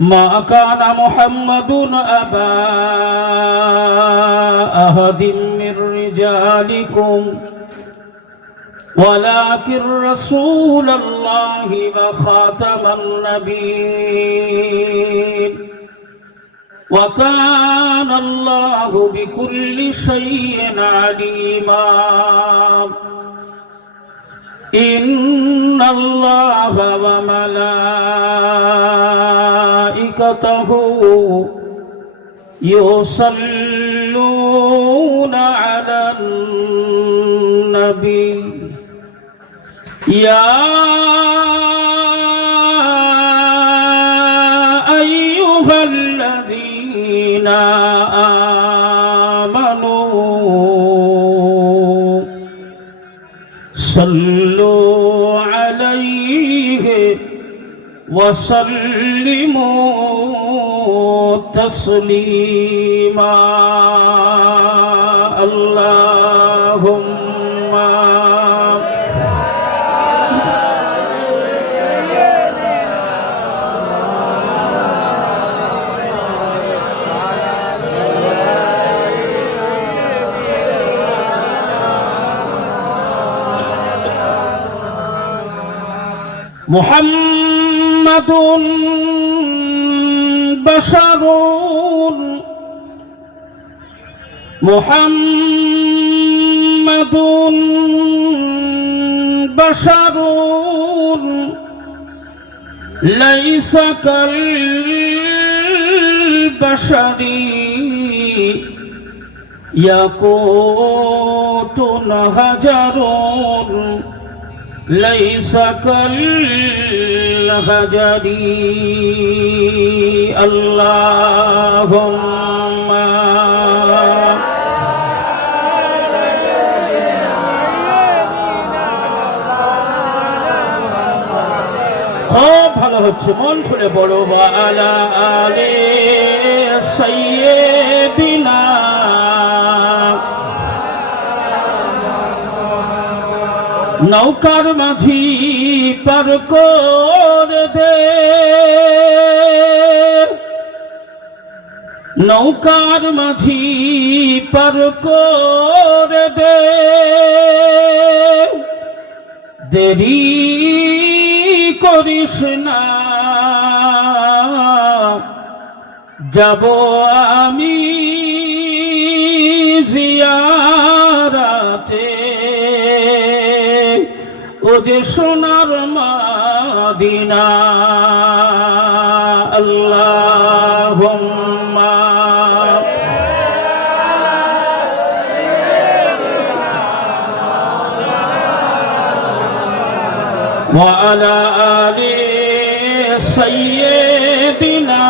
ما كان محمد أبا أحد من رجالكم ولكن رسول الله وخاتم النبيين وكان الله بكل شيء عليما إن الله وملائكته يصلون على النبي يا أيها الذين آمنوا صلوا عليه وسلموا تسليما اللهم محمد بشر محمد بشر ليس كالبشر يقوت هجر ليس كالهجر اللهم খুব ভালো হচ্ছে মন খুলে বলো ওয়ালা আলে সাইয়্যিদিনা নৌকার মাঝি পার করে দে নৌকার মাঝি পার করে দে দেরি করিস না যাব আমি জিয়ারাতে ও যে সোনার মদিনা আল্লাহুম্মা ওয়া আলা আলি সাইয়্যিদিনা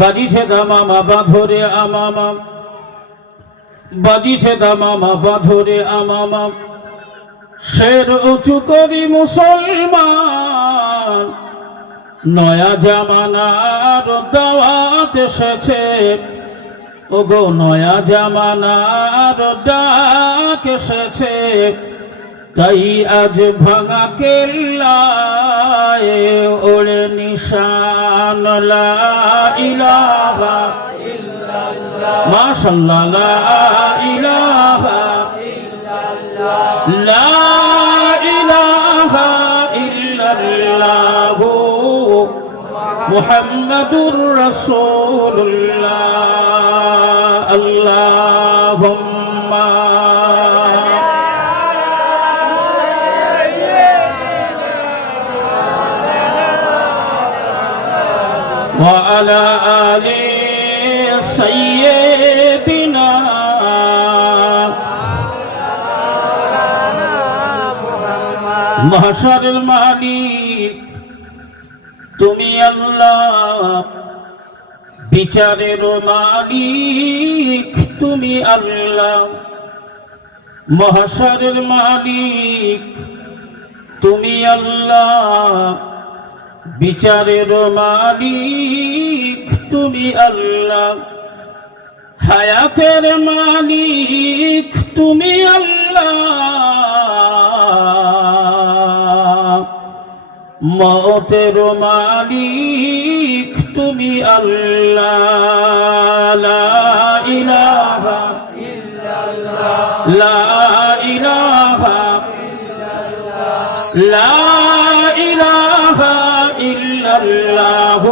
বাজিছে দামামা বাঁধরে আমামা বাজিছে দামামা বাঁধরে আমামা শের উঁচু করি মুসলমান নয়া জামানার দাওয়াত এসেছে ওগো নয়া জামানার ডাক এসেছে তাই আজ ভাঙা কেল্লায় ওড়ে নিশান লা ইলাহা মাশাআল্লাহ লা ইলাহা ইল্লাল্লাহ লা ইলাহা ইল্লাল্লাহ মুহাম্মাদুর রাসূলুল্লাহ আল্লাহুম্মা ওয়া আলা আলি সাইয়্যিদিনা মাহশারের মালিক তুমি আল্লাহ বিচারের মালিক তুমি আল্লাহ মাহশারের মালিক তুমি আল্লাহ বিচারের মালিক তুমি আল্লাহ হায়াতের মালিক তুমি আল্লাহ মতের মালিক তুমি আল্লাহ, লা ইলাহা ইল্লাল্লাহ, লা ইলাহা ইল্লাল্লাহ, লা ইলাহা ইল্লাল্লাহ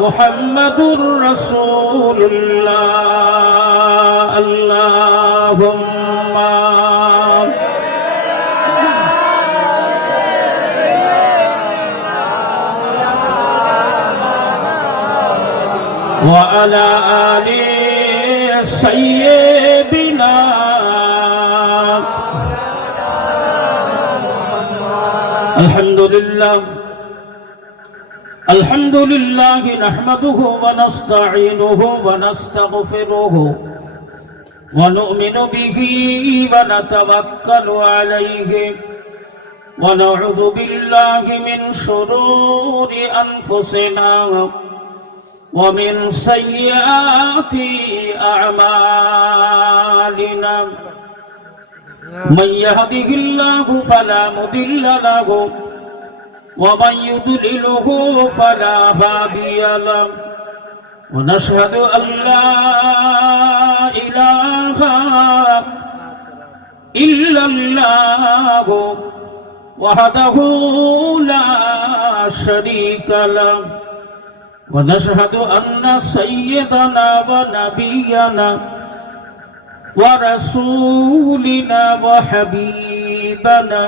মুহাম্মাদুর রাসূলুল্লাহ। আল্লাহুম্মা وعلى آل سيدنا الحمد لله نحمده ونستعينه ونستغفره ونؤمن به ونتوكل عليه ونعوذ بالله من شرور أنفسنا ومن سيئات أعمالنا من يهده الله فلا مضل له ومن يضلله فلا هادي له ونشهد أن لا إله إلا الله وحده لا شريك له ونشهد أن سيدنا ونبينا ورسولنا وحبيبنا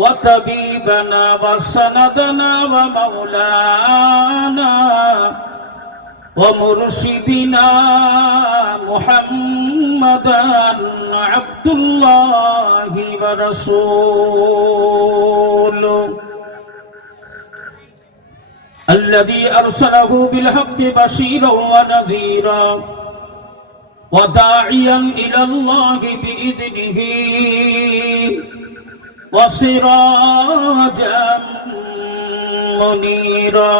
وطبيبنا وسندنا ومولانا ومرشدنا محمدا عبد الله ورسوله الذي أرسله بالحق بشيرا ونذيرا وداعيا إلى الله بإذنه وسراجا منيرا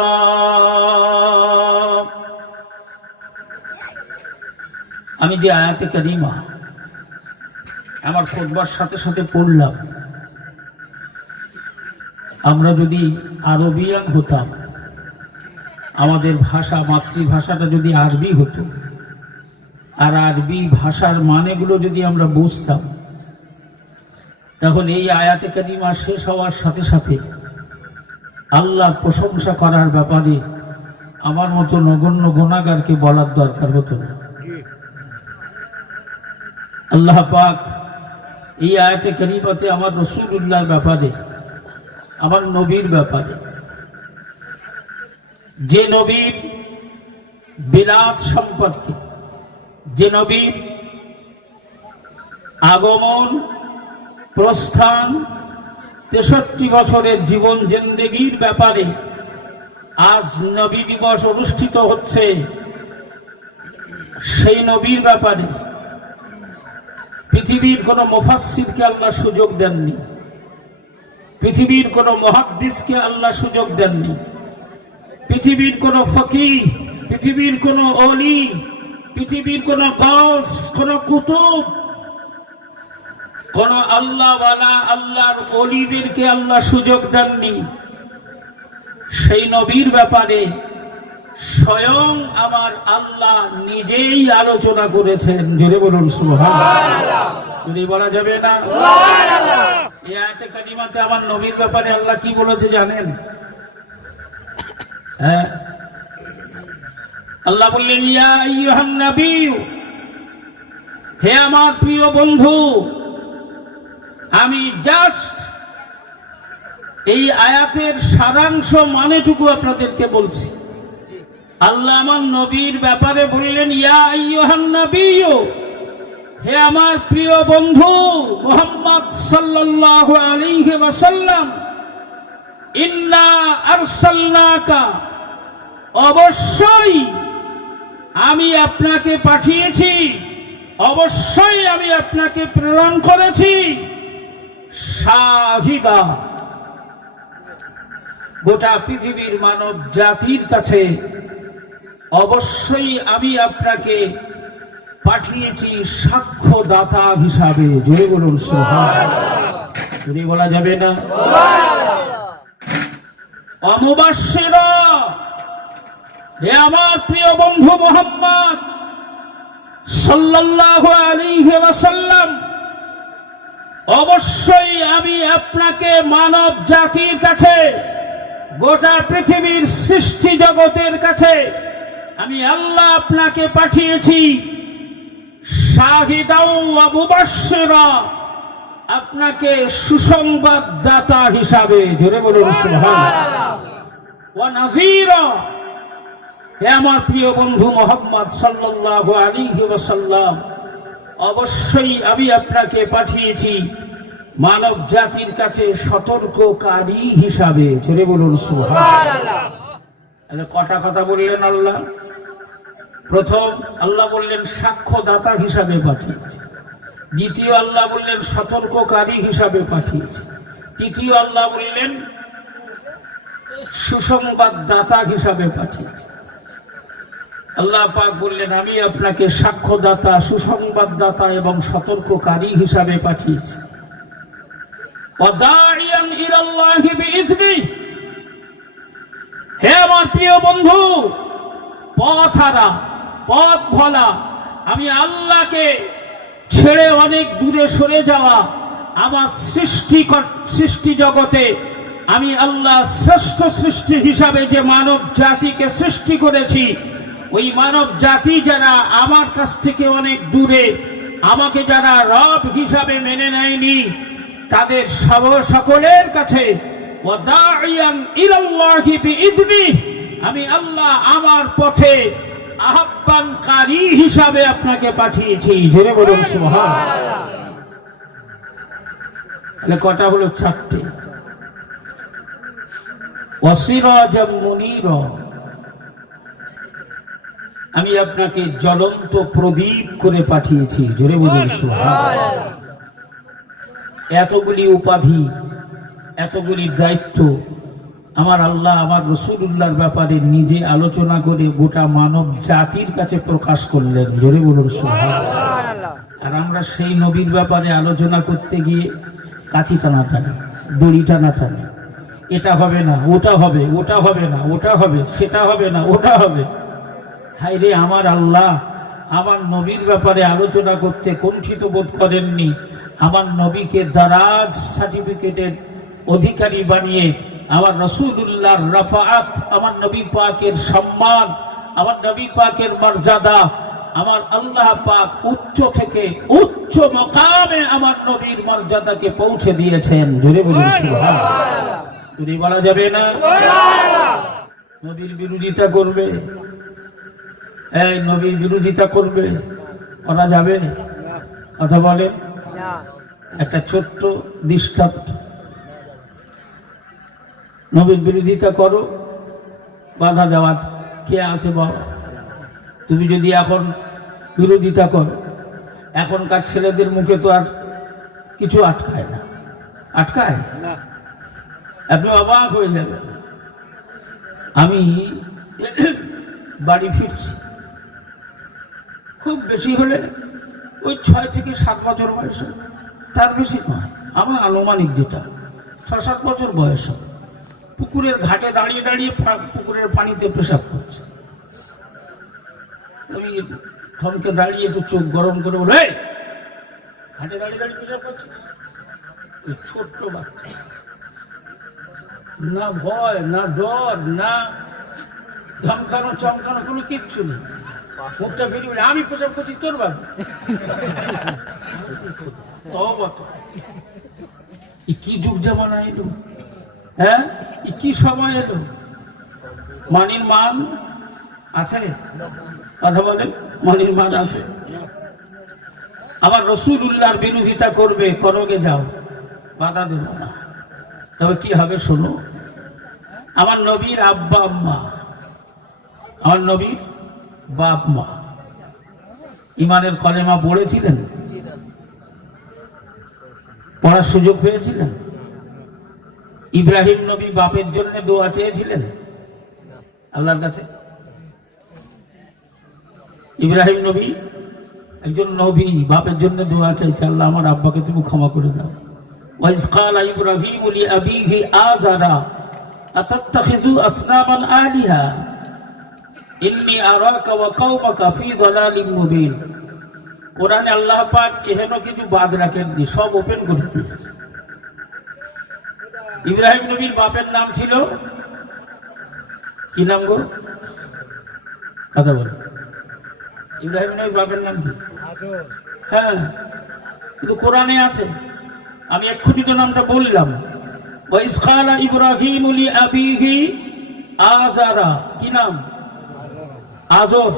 আমি যে আয়াতে কারিমা আমার খুতবার সাথে সাথে পড়লাম, আমরা যদি আরবিয়ান হতাম, আমাদের ভাষা মাতৃভাষাটা যদি আরবি হতো আর আরবি ভাষার মানেগুলো যদি আমরা বুঝতাম, তখন এই আয়াতে কারিমা শেষ হওয়ার সাথে সাথে আল্লাহর প্রশংসা করার ব্যাপারে আমার মতো নগণ্য গুনাহগারকে বলার দরকার হতো না। আল্লাহ পাক এই আয়াতে কারিমাতে আমার রাসূলুল্লাহর ব্যাপারে, আমার নবীর ব্যাপারে, যে নবীর বিলাত সম্পর্কে, যে নবীর আগমন প্রস্থান 63 বছরের জীবন জিন্দেগির ব্যাপারে আজ নবী দিবস অনুষ্ঠিত হচ্ছে, সেই নবীর ব্যাপারে পৃথিবীর কোন মুফাসসিরকে আল্লাহ সুযোগ দেননি, পৃথিবীর কোন মুহাদ্দিসকে আল্লাহ সুযোগ দেননি, পৃথিবীর কোন ফকিহ, পৃথিবীর কোন ওলি, পৃথিবীর কোন গাউস, কোন কুতুব, কোন আল্লাহওয়ালা আল্লাহর ওলিদেরকে আল্লাহ সুযোগ দেননি। সেই নবীর ব্যাপারে স্বয়ং আমার আল্লাহ নিজেই আলোচনা করেছেন। জোরে বলুন সুবহানাল্লাহ। যদি বলা যাবে না সুবহানাল্লাহ। এই আয়াতে কারিমাতে আমার নবীর ব্যাপারে আল্লাহ কি বলেছে জানেন? আল্লাহ বললেন, ইয়া আইয়ুহান নবী, হে আমার প্রিয় বন্ধু, আমি জাস্ট এই আয়াতের সারাংশ মানেটুকু আপনাদেরকে বলছি। আল্লাহ আমার নবীর ব্যাপারে বললেন, ইয়া আইয়ুহান নবী, হে আমার প্রিয় বন্ধু মুহাম্মদ সাল্লাল্লাহু আলাইহি ওয়াসাল্লাম, ইন্না আরসালনাকা, অবশ্যই আমি আপনাকে পাঠিয়েছি, অবশ্যই আমি আপনাকে প্রেরণ করেছি, শাহিদা, গোটা পৃথিবীর মানব জাতির কাছে অবশ্যই আমি আপনাকে পাঠিয়েছি সাক্ষ্যদাতা হিসাবে। জোরে বলুন সুবহানাল্লাহ। যদি বলা যাবে না সুবহানাল্লাহ। অমুবাশশিরা, হে আমার প্রিয় বন্ধু মুহাম্মদ সাল্লাল্লাহু আলাইহি ওয়াসাল্লাম, অবশ্যই আমি আপনাকে মানব জাতির কাছে, গোটা পৃথিবীর সৃষ্টি জগতের কাছে আমি আল্লাহ আপনাকে পাঠিয়েছি শাহিদাও ওয়া মুবাশশিরা, আপনাকে সুসংবাদদাতা হিসাবে। জোরে বলুন সুবহানাল্লাহ। ওয়া নাযীরা, হে আমার প্রিয় বন্ধু মুহাম্মদ সাল্লাল্লাহু আলাইহি ওয়াসাল্লাম, অবশ্যই আমি আপনাকে পাঠিয়েছি মানব জাতির কাছে সতর্ককারী হিসাবে। জোরে বলুন সুবহানাল্লাহ। কটা কথা বললেন আল্লাহ? প্রথম আল্লাহ বললেন সাক্ষ্যদাতা হিসাবে পাঠিয়েছে, দ্বিতীয় আল্লাহ বললেন সতর্ককারী হিসাবে পাঠিয়েছে, তৃতীয় আল্লাহ বললেন সুসংবাদদাতা হিসাবে পাঠিয়েছে। আল্লাহ পাক বললেন আমি আপনাকে সাক্ষ্যদাতা, সুসংবাদদাতা এবং সতর্ককারী হিসাবে পাঠিয়েছি। ওয়াদাইয়ান ইলাল্লাহি বিইذনিহি, হে আমার প্রিয় বন্ধু, পথহারা, পথ ভোলা, আমি আল্লাহকে ছেড়ে অনেক দূরে সরে যাওয়া, আমার সৃষ্টি জগতে আমি আল্লাহ শ্রেষ্ঠ সৃষ্টি হিসাবে যে মানব জাতিকে সৃষ্টি করেছি, ওই মানব জাতি যারা আমার কাছ থেকে অনেক দূরে, আমাকে যারা রব হিসাবে মেনে নেয়নি, তাদের সকলের কাছে ওয়াদাইয়ান ইলাল্লাহি বিইذনিহি, আমি আল্লাহ আমার পথে আহ্বানকারী হিসাবে আপনাকে পাঠিয়েছি। জোরে বলুন সুবহানাল্লাহ। তাহলে কটা হলো? চারটে। ওয়াসিরাজাম মুনীরা, আমি আপনাকে জ্বলন্ত প্রদীপ করে পাঠিয়েছি। জোরে বলুন সুবহানাল্লাহ। এতগুলি উপাধি, এতগুলি দায়িত্ব আমার আল্লাহ আমার রাসূলুল্লাহর ব্যাপারে নিজে আলোচনা করে গোটা মানব জাতির কাছে প্রকাশ করলেন। জোরে বলুন সুবহানাল্লাহ। আর আমরা সেই নবীর ব্যাপারে আলোচনা করতে গিয়ে কাঁচি টানাটানি, দড়ি টানাটানি, এটা হবে না, ওটা হবে, ওটা হবে না, ওটা হবে, সেটা হবে না, ওটা হবে। হায় রে, আমার আল্লাহ আমার নবীর ব্যাপারে আলোচনা করতে কুণ্ঠিত বোধ করেননি। আমার নবীকে দারাজ সার্টিফিকেটের অধিকারী বানিয়ে আমার রাসূলুল্লাহর রাফাআত, আমার নবী পাকের সম্মান, আমার নবী পাকের মর্যাদা, আমার আল্লাহ পাক উচ্চ থেকে উচ্চ মকামে আমার নবীর মর্যাদাকে পৌঁছে দিয়েছেন। জোরে বলুন সুবহানাল্লাহ। যদি বলা যাবে না নবীর বিরোধিতা করবে, এই নবীর বিরোধিতা করবে, করা যাবে? কথা বলেন। একটা ছোট্ট দৃষ্টান্ত, নবীর বিরোধিতা করো, বাধা দেওয়া কে আছে বাবা? তুমি যদি এখন বিরোধিতা করো, এখনকার ছেলেদের মুখে তো আর কিছু আটকায় না, আটকায় না? আপনি অবাক হয়ে যাবেন। আমি বাড়ি ফিরছি, খুব বেশি হলে ওই 6 থেকে 7 বছর বয়স, তার বেশি নয়। আমার আনুমানিক যেটা 6-7 বছর বয়স, পুকুরের ঘাটে দাঁড়িয়ে দাঁড়িয়ে পুকুরের পানিতে পেশাব করছে। আমি থমকে দাঁড়িয়ে একটু চোখ গরম করে বলে, ঘাটে দাঁড়িয়ে দাঁড়িয়ে পেশাব করছিস? ওই ছোট্ট বাচ্চা, না ভয়, না ডর, না ধমকানো চমকানো, কোনো কিচ্ছু নেই। মুখটা ফিরে বলে, আমি পেশাব করছি তোর বাবা। কি যুগ জামানা এলো, হ্যাঁ? কি সময় এলো? মানির মান আছে? কথা বলেন, মানির মান আছে? আমার রাসূলুল্লাহর বিরোধিতা করবে, করোগে যাও, বাধা দেব না। তবে কি হবে শোনো, আমার নবীর আব্বা আম্মা, আমার নবীর বাপ মা ইমানের কলেমা পড়েছিলেন? পড়ার সুযোগ পেয়েছিলেন? ইব্রাহিম নবী বাপের জন্য দোয়া চেয়েছিলেন আল্লাহর কাছে? ইব্রাহিম নবী একজন নবী, বাপের জন্য দোয়া চাইছে, আল্লাহ আমার আব্বাকে তুমি ক্ষমা করে দাও। ওয়াইজ ক্বালা ইব্রাহিমু লিআবিহি আযারা আতাত্তাখিযু আসনামান আলিহা ইন্নী আরাকা ওয়া কওমাকা ফি দালালিম মুবিন। কোরআনে আল্লাহ পাক এহেন কিছু বাদ রাখেননি, সব ওপেন করে দিয়েছে। ইব্রাহিম নবীর বাপের নাম ছিল কি নাম গো? কথা বল। ইব্রাহিম নবীর বাপের নাম কি? হ্যাঁ, কিন্তু কোরআনে আছে। আমি এক্ষুনি তো নামটা বললাম, ওয়া ইয ক্বালা ইব্রাহিমু লি আবিহি আযারা। কি নাম? আযর।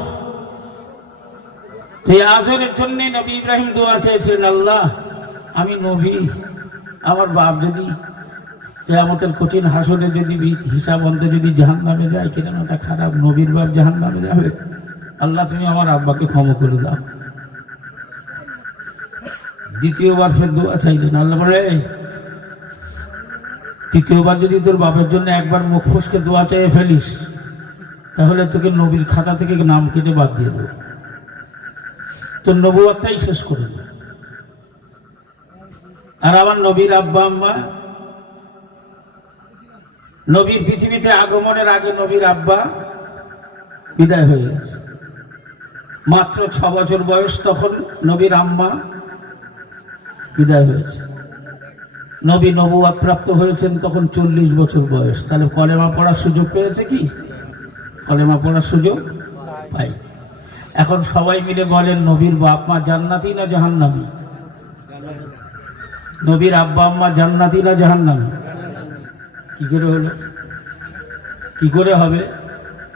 এই আযরের জন্য নবী ইব্রাহিম দোয়া চেয়েছিলেন, আল্লাহ আমি নবী, আমার বাপ যদি কিয়ামতের কঠিন হাসরে যদি হিসাব অন্তে যদি জাহান্নামে যায়, কিনা ওটা খারাপ, নবীর বাপ জাহান্নামে যাবে, আল্লাহ তুমি আমার আব্বাকে ক্ষমা করে দাও। দ্বিতীয়বার ফের দোয়া চাইলেন, আল্লাহ বলে তৃতীয়বার যদি তোর বাপের জন্য একবার মুখ ফসকে দোয়া চাইয়ে ফেলিস, তাহলে তোকে নবীর খাতা থেকে নাম কেটে বাদ দিয়ে দেবো, তোর নবুয়তটাই শেষ করে দেবো। আর আমার নবীর আব্বা আম্মা, নবীর পৃথিবীতে আগমনের আগে নবীর আব্বা বিদায় হয়ে গেছে। মাত্র 6 বছর বয়স তখন নবীর আম্মা বিদায় হয়েছে। নবী নবুয়ত প্রাপ্ত হয়েছেন তখন 40 বছর বয়স। তাহলে কলেমা পড়ার সুযোগ পেয়েছে কি? কলেমা পড়ার সুযোগ পাই। এখন সবাই মিলে বলেন, নবীর বাপ মা জান্নাতি না জাহান্নামী? নবীর আব্বা আম্মা জান্নাতি না জাহান্নামী? কি করে হলো? কি করে হবে?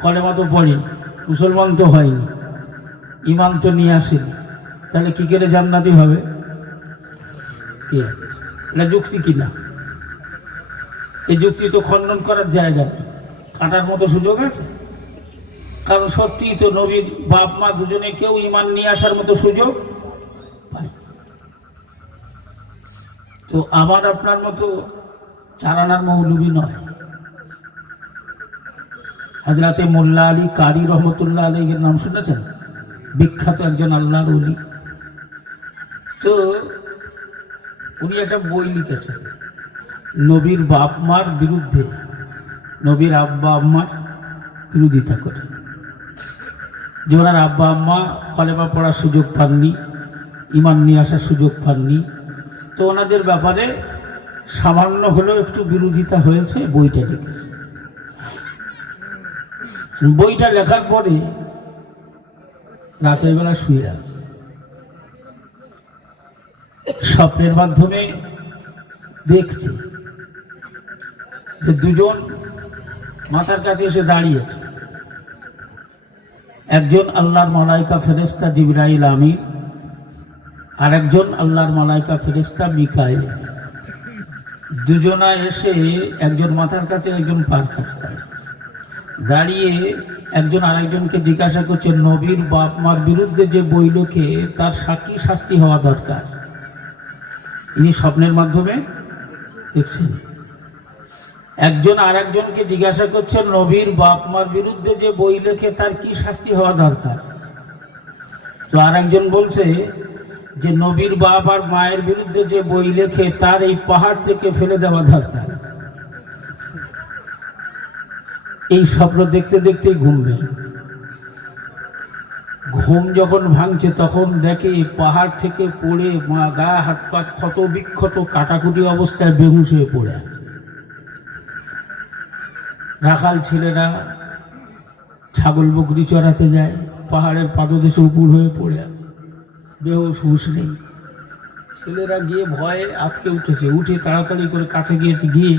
কলেমা তো পড়েনি, মুসলমান তো হয়নি, ইমান তো নিয়ে আসেনি, তাহলে কি করে জান্নাতি হবে? এটা যুক্তি কিনা? এই যুক্তি তো খণ্ডন করার জায়গা নেই, কাটার মতো সুযোগ আছে। কারণ সত্যি তো নবীর বাপ মা দুজনে কেউ ইমান নিয়ে আসার মতো সুযোগ পায়। তো আমার আপনার মতো চারানার মৌলবী নয়। হযরতে মোল্লা আলী কারি রহমতুল্লাহ আলাইহির নাম শুনেছেন? বিখ্যাত একজন আল্লাহর ওলি। তো উনি একটা বই লিখেছেন নবীর বাপ মার বিরুদ্ধে, নবীর আব্বা আম্মার বিরোধিতা করে। যে ওনার আব্বা আম্মা কলেমা পড়ার সুযোগ পাননি, ইমান নিয়ে আসার সুযোগ পাননি, তো ওনাদের ব্যাপারে সামান্য হলেও একটু বিরোধিতা হয়েছে, বইটা লিখেছে। বইটা লেখার পরে রাতের বেলা শুয়ে আছে, স্বপ্নের মাধ্যমে দেখছে যে দুজন মাথার কাছে এসে দাঁড়িয়েছে। একজন আল্লাহর মালাইকা ফেরেশতা জিবরাইল আমিন, আর একজন আল্লাহর মালাইকা ফেরেশতা মিকাইল। দুজনা এসে একজন মাথার কাছে, একজন পার কাছে দাঁড়িয়ে একজন আরেকজনকে জিজ্ঞাসা করছে, নবীর বাপ মার বিরুদ্ধে যে বই লেখে তার সাক্ষী শাস্তি হওয়া দরকার। ইনি স্বপ্নের মাধ্যমে দেখছেন। একজন আর একজনকে জিজ্ঞাসা করছেন, নবীর বাপ মার বিরুদ্ধে যে বই লেখে তার কি শাস্তি হওয়া দরকার। তো আর একজন বলছে যে নবীর বাপ আর মায়ের বিরুদ্ধে যে বই লেখে তার এই পাহাড় থেকে ফেলে দেওয়া দরকার। এই স্বপ্ন দেখতে দেখতেই ঘুম ভেঙে, ঘুম যখন ভাঙছে তখন দেখে পাহাড় থেকে পড়ে মা গা হাত পা ক্ষত বিক্ষত কাটাকুটি অবস্থায় বেহুশ হয়ে পড়ে আছে। রাখাল ছেলেরা ছাগল বকরি চড়াতে যায়, পাহাড়ের পাদদেশে উপর হয়ে পড়ে আছে, বেহুশ, হুশ নেই। ছেলেরা গিয়ে ভয়ে আটকে উঠেছে, উঠে তাড়াতাড়ি করে কাছে গিয়েছে, গিয়ে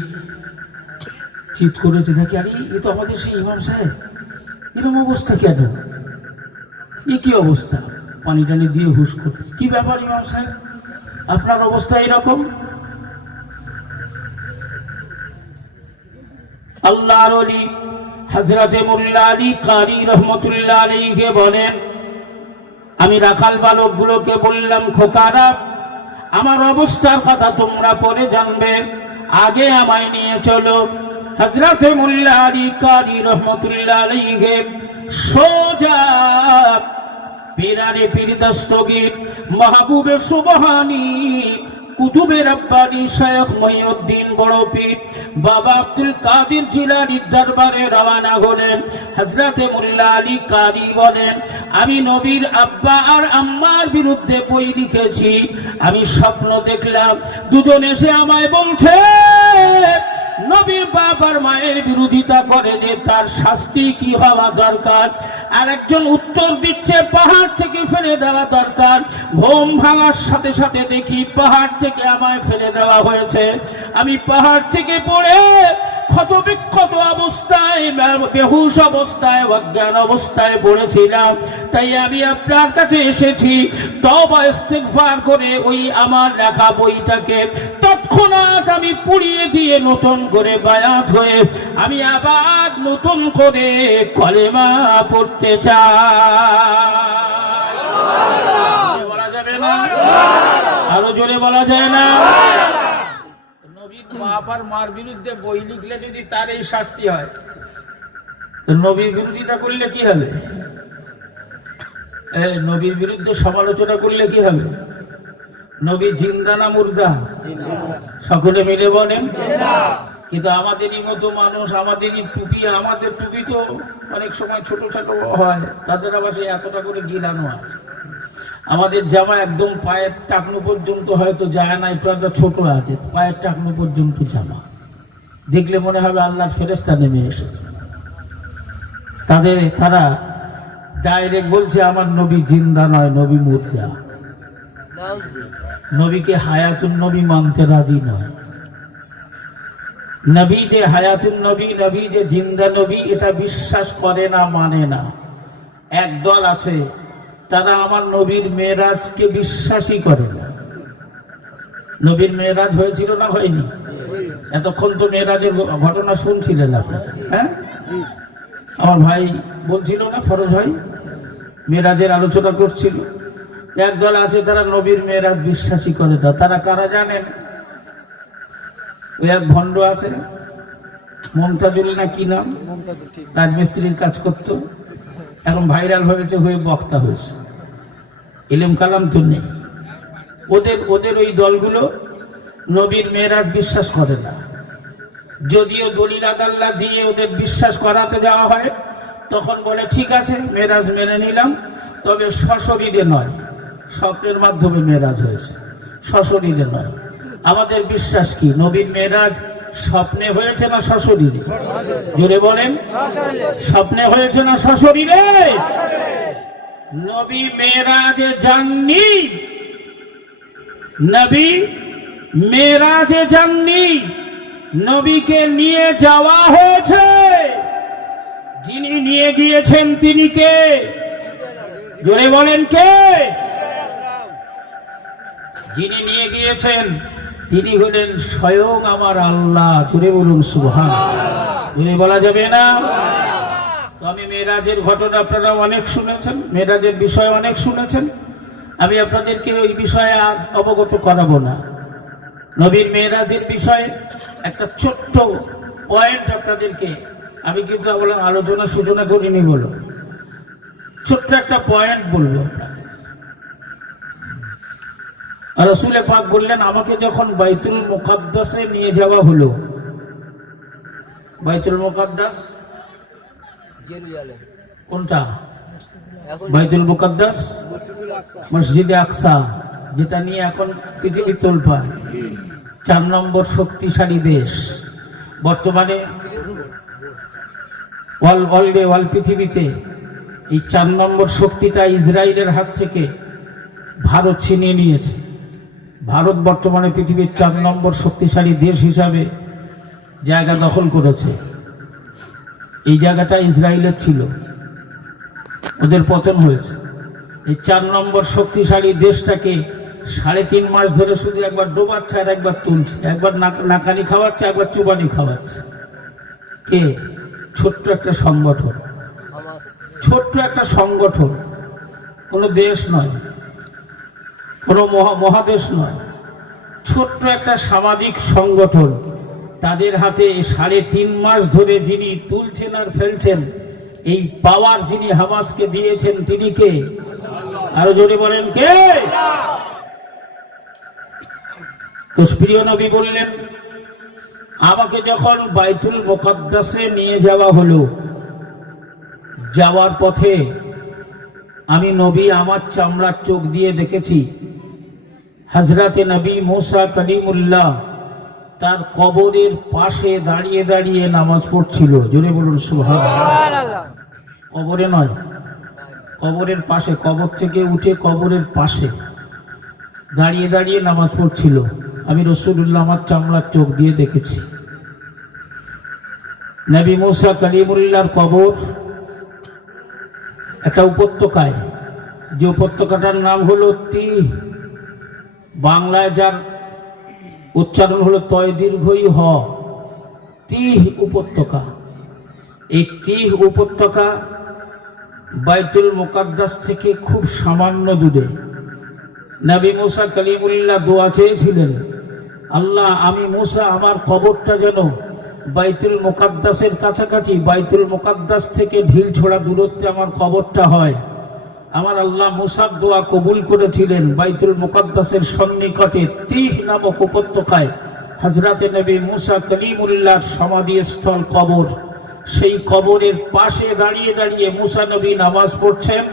চিৎ করেছে, দেখি আরে এ তো আমাদের সেই ইমাম সাহেব, এরকম অবস্থা কেন, এ কি অবস্থা? পানি টানি দিয়ে হুশ করেছে, কি ব্যাপার ইমাম সাহেব, আপনার অবস্থা এরকম? আল্লাহর ওলি হযরতে মোল্লা আলী কারি রহমতুল্লাহ আলাইহি বলেন, আমি রাখাল বালকগুলোকে বললাম, খোকারা আমার অবস্থার কথা তোমরা পরে জানবে, আগে আমায় নিয়ে চলো। হযরতে মোল্লা আলী কারি রহমতুল্লাহ আলাইহি সোজা পিরারে পীর দস্তগীর মাহবুবে সুবহানী কুতুবে রাব্বানী শেখ মহিউদ্দিন বড় পীর বাবা আব্দুল কাদের জিলানীর দরবারে রওনা হলেন। হযরতে মোল্লা আলী কারি বলেন, আমি নবীর আব্বা আর আম্মার বিরুদ্ধে বই লিখেছি। আমি স্বপ্ন দেখলাম দুজন এসে আমায় বলছে নবীর বাবার মায়ের বিরোধিতা করে যে তার শাস্তি কি হওয়া দরকার। আর একজন উত্তর দিচ্ছে পাহাড় থেকে ফেলে দেওয়া দরকার। ঘুম ভাঙার সাথে সাথে দেখি পাহাড় থেকে আমায় ফেলে দেওয়া হয়েছে। আমি পাহাড় থেকে পড়ে ক্ষতবিক্ষত অবস্থায়, বেহুশ অবস্থায়, অজ্ঞান অবস্থায় পড়েছিলাম। তাই আমি আপনার কাছে এসেছি তওবা ইস্তিগফার করে ওই আমার লেখা বইটাকে তৎক্ষণাৎ আমি পুড়িয়ে দিয়ে নতুন করে বায়াত হয়ে আমি আবার নতুন করে কলেমা পড়তে চাই। বলা যাবে না? আরো জোরে বলা যায় না? নবীর বাপ আর মার বিরুদ্ধে বই লিখলে যদি তার এই শাস্তি হয়, তো নবীর বিরোধিতা করলে কি হবে? নবীর বিরুদ্ধে সমালোচনা করলে কি হবে? নবী জিন্দা না মুর্দা? সকলে মিলে বলেন। কিন্তু আমাদেরই মতো মানুষ, আমাদেরই টুপি, আমাদের টুপি তো অনেক সময় ছোট ছোট হয়, তাদের আবার সেই এতটা করে গিলানো আছে। আমাদের জামা একদম পায়ের টাকনু পর্যন্ত হয়তো যায় না, একটু একটা ছোট আছে, পায়ের টাকনু পর্যন্ত জামা দেখলে মনে হবে আল্লাহর ফেরেশতা নেমে এসেছে। তারা ডাইরেক্ট বলছে আমার নবী জিন্দা নয়, নবী মুর্দা। নবীকে হায়াতুন নবী মানতে রাজি নয়। নবী যে হায়াতুন নবী, নবী যে জিন্দা নবী, এটা বিশ্বাস করে না, মানে না। একদল আছে তারা আমার নবীর মেরাজকে বিশ্বাসই করে না। নবীর মেরাজ হয়েছিল না হয়নি? এতক্ষণ তো মেরাজের ঘটনা শুনছিলেন আপনারা, হ্যাঁ? আমার ভাই বলছিল না, ফরজ ভাই মেরাজের আলোচনা করছিল। একদল আছে তারা নবীর মেরাজ বিশ্বাসই করে না। তারা কারা জানেন? ওই এক ভণ্ড আছে, মমতাজুল না কি নাম, রাজমিস্ত্রির কাজ করত, এখন ভাইরাল হয়েছে, হয়ে বক্তা হয়েছে, ইলম কালাম তো নেই। ওদের ওই দলগুলো নবীর মেরাজ বিশ্বাস করে না। যদিও দলিল আদাল্লা দিয়ে ওদের বিশ্বাস করাতে যাওয়া হয়, তখন বলে ঠিক আছে মেরাজ মেনে নিলাম, তবে সশরীরে নয়, স্বপ্নের মাধ্যমে মেরাজ হয়েছে, সশরীরে নয়। আমাদের বিশ্বাস কি? নবীর মেরাজ স্বপ্নে হয়েছে না সশরীরে? জোরে বলেন, স্বপ্নে হয়েছে না সশরীরে? নবী মেরাজে যাননি, নবী মেরাজে যাননি, নবীকে নিয়ে যাওয়া হয়েছে। যিনি নিয়ে গিয়েছেন তিনি কে? জোরে বলেন কে? যিনি নিয়ে গিয়েছেন তিনি হলেন স্বয়ং আমার আল্লাহ। জোরে বলুন সুবহানাল্লাহ। জোরে বলা যাবে না? তো আমি মেরাজের ঘটনা আপনারা অনেক শুনেছেন, মেরাজের বিষয় অনেক শুনেছেন। আমি আপনাদেরকে ওই বিষয়ে আর অবগত করাবো না। নবীর মেরাজের বিষয়ে একটা ছোট্ট পয়েন্ট আপনাদেরকে আমি কিন্তু বললাম আলোচনা সূচনা করিনি, বলো ছোট্ট একটা পয়েন্ট বলবো। রাসূল পাক বললেন আমাকে যখন বাইতুল মুকাদ্দাসে নিয়ে যাওয়া হলো, বাইতুল মুকাদ্দাস কোনটা? বাইতুল মুকাদ্দাস মসজিদে আকসা, যেটা নিয়ে এখন পৃথিবী তোলপাড়। 4 নম্বর শক্তিশালী দেশ বর্তমানে ওয়ার্ল্ড পৃথিবীতে। এই 4 নম্বর শক্তিটা ইসরায়েলের হাত থেকে ভারত ছিনিয়ে নিয়েছে। ভারত বর্তমানে পৃথিবীর 4 নম্বর শক্তিশালী দেশ হিসাবে জায়গা দখল করেছে। এই জায়গাটা ইসরায়েলের ছিল, ওদের পতন হয়েছে। এই 4 নম্বর শক্তিশালী দেশটাকে 3.5 মাস ধরে শুধু একবার ডোবাচ্ছে আর একবার তুলছে, একবার নাকানি খাওয়াচ্ছে, একবার চুবানি খাওয়াচ্ছে। কে? ছোট্ট একটা সংগঠন, ছোট্ট একটা সংগঠন, কোনো দেশ নয়, কোনো মহাদেশ নয়, ছোট্ট একটা সামাজিক সংগঠন। তাদের হাতে 3.5 মাস ধরে যিনি তুলছেন আর ফেলছেন, এই পাওয়ার যিনি হামাসকে দিয়েছেন তিনি কে? আরো জোরে বলেন কে? তো প্রিয় নবী বললেন, আমাকে যখন বাইতুল মুকাদ্দাসে নিয়ে যাওয়া হলো, যাওয়ার পথে আমি নবী আমার চামড়ার চোখ দিয়ে দেখেছি হযরতে নবী মুসা কালিমুল্লাহ তার কবরের পাশে দাঁড়িয়ে দাঁড়িয়ে নামাজ পড়ছিল। জোরে বলুন সুবহানাল্লাহ। কবরে নয়, কবরের পাশে, কবর থেকে উঠে কবরের পাশে দাঁড়িয়ে দাঁড়িয়ে নামাজ পড়ছিল। আমি রাসূলুল্লাহ আমার চামড়ার চোখ দিয়ে দেখেছি। নবী মুসা কালিমুল্লাহর কবর একটা উপত্যকায়, যে উপত্যকাটার নাম হলো তিহ, বাংলায় যার উচ্চারণ হলো তয় দীর্ঘই হ, তিহ উপত্যকা। এই তিহ উপত্যকা বাইতুল মুকাদ্দাস থেকে খুব সামান্য দূরে। নবী মুসা কালিমুল্লাহ দোয়া চেয়েছিলেন, আল্লাহ আমি মুসা আমার কবরটা যেন বাইতুল মুকাদ্দাসের কাছাকাছি, বাইতুল মুকাদ্দাস থেকে ঢিল ছোড়া দূরত্বে আমার কবরটা হয়। আমার আল্লাহ মুসার দোয়া কবুল করেছিলেন। বাইতুল মুকাদ্দাসের সন্নিকটে তিহ নামক উপত্যকায় হযরতে নবী মুসা কালিমুল্লাহর সমাধিস্থল কবর। সেই কবরের পাশে দাঁড়িয়ে দাঁড়িয়ে মুসা নবী নামাজ পড়ছেন।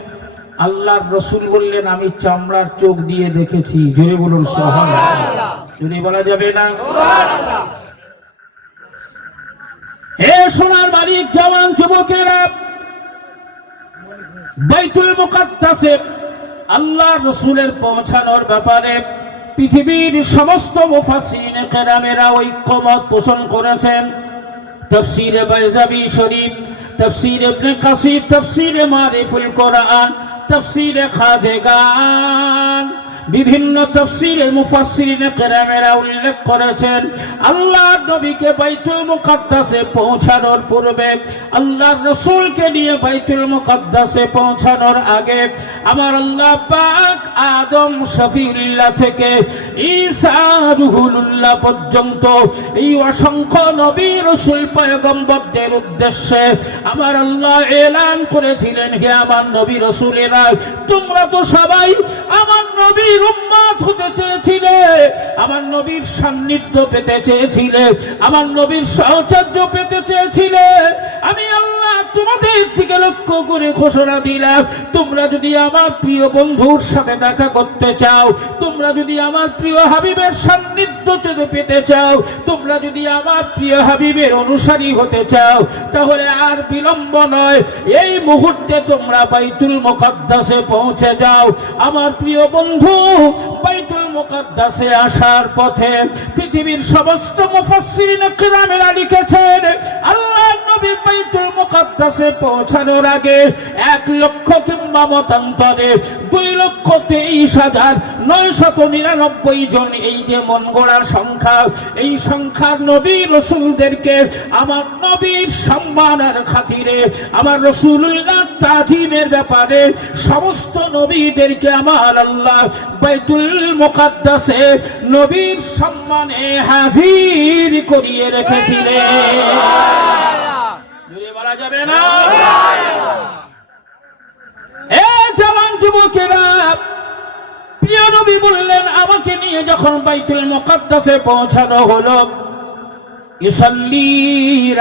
আল্লাহর রাসূল বললেন, আমি চামড়ার চোখ দিয়ে দেখেছি। জোরে বলুন সুবহানাল্লাহ। জোরে বলা যাবে না? সুবহানাল্লাহ। হে সোনার মালিক জওয়ান যুবকেরা, বাইতুল মুকাদ্দাসে আল্লাহর রাসূলের পৌঁছানোর ব্যাপারে পৃথিবীর সমস্ত মুফাসসিরিন কেরামেরা ঐক্যমত পোষণ করেছেন। তাফসীরে বাইজাবি শরীফ, তাফসীরে ইবনে কাসির, তাফসীরে মারিফুল কোরআন, তাফসীরে খাজেগান, বিভিন্ন তাফসীরের মুফাসসিরিন কেরামেরা উল্লেখ করেছেন, আল্লাহর নবীকে বাইতুল মুকাদ্দাসে পৌঁছানোর পূর্বে, আল্লাহর রাসূলকে নিয়ে বাইতুল মুকাদ্দাসে পৌঁছানোর আগে আমার আল্লাহ পাক আদম শফিউল্লাহ থেকে ঈসা রুহুল্লাহ পর্যন্ত এই অসংখ্য নবী রাসূল পয়গম্বরদের উদ্দেশ্যে আমার আল্লাহ এলান করেছিলেন, হে আমার নবী রাসূলেরা, তোমরা তো সবাই আমার নবী উম্মত হতে চেয়েছিলে, আমার নবীর সান্নিধ্য পেতে চেয়েছিলে, আমার নবীর সাহচর্য পেতে চেয়েছিলে। আমি আল্লাহ তোমাদের দিকে লক্ষ্য করে ঘোষণা দিলাম, তোমরা যদি আমার প্রিয় বন্ধুর সাথে দেখা করতে চাও, তোমরা যদি আমার প্রিয় হাবিবের সান্নিধ্য পেতে চাও, তোমরা যদি আমার প্রিয় হাবিবের অনুসারী হতে চাও, তাহলে আর বিলম্ব নয়, এই মুহূর্তে তোমরা বাইতুল মুকাদ্দাসে পৌঁছে যাও। আমার প্রিয় বন্ধু বাইতুল মুকাদ্দাসে আসার পথে পৃথিবীর সমস্ত মুফাসসিরিন কেরামেরা লিখেছেন, আল্লাহর নবী বাইতুল মুকাদ্দাসে পৌঁছানোর আগে 1 লক্ষ কিংবা মতান্তরে 2,23,999 জন, এই যে মন গড়ার সংখ্যা, এই সংখ্যার নবী রাসূলদেরকে আমার নবীর সম্মানের খাতিরে, আমার রাসূলুল্লাহ তাজিমের ব্যাপারে সমস্ত নবীদেরকে আমার আল্লাহ বাইতুল মুকাদ্দাসে নবীর সম্মানে হাজির করিয়ে রেখেছিলেন। জোরে বলা যাবে না? এ জওয়ান যুবকেরা, প্রিয় নবী বললেন, আমাকে নিয়ে যখন বাইতুল মুকাদ্দাসে পৌঁছানো হলো, ইসাল্লি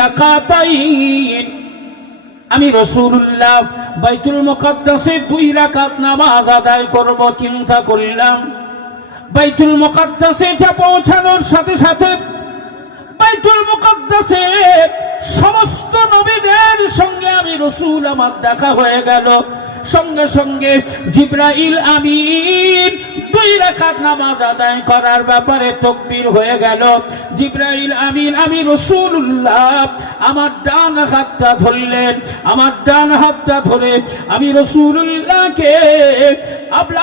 রাকাতাইন, আমি রাসূলুল্লাহ বাইতুল মুকাদ্দাসে 2 রাকাত নামাজ আদায় করব চিন্তা করলাম। বাইতুল মুকাদ্দাসে পৌঁছানোর সাথে সাথে বাইতুল মুকাদ্দাসে সমস্ত নবীদের সঙ্গে আমি রাসূল আমার দেখা হয়ে গেল। সঙ্গে সঙ্গে জিবরাইল আমিন 2 রাকাত নামাজ আদায় করার ব্যাপারে তাকবীর হয়ে গেল। জিবরাইল আমিন আমি রাসূলুল্লাহ আমার ডান হাতটা ধরলেন, আমার ডান হাতটা ধরে আমি রাসূলুল্লাহকে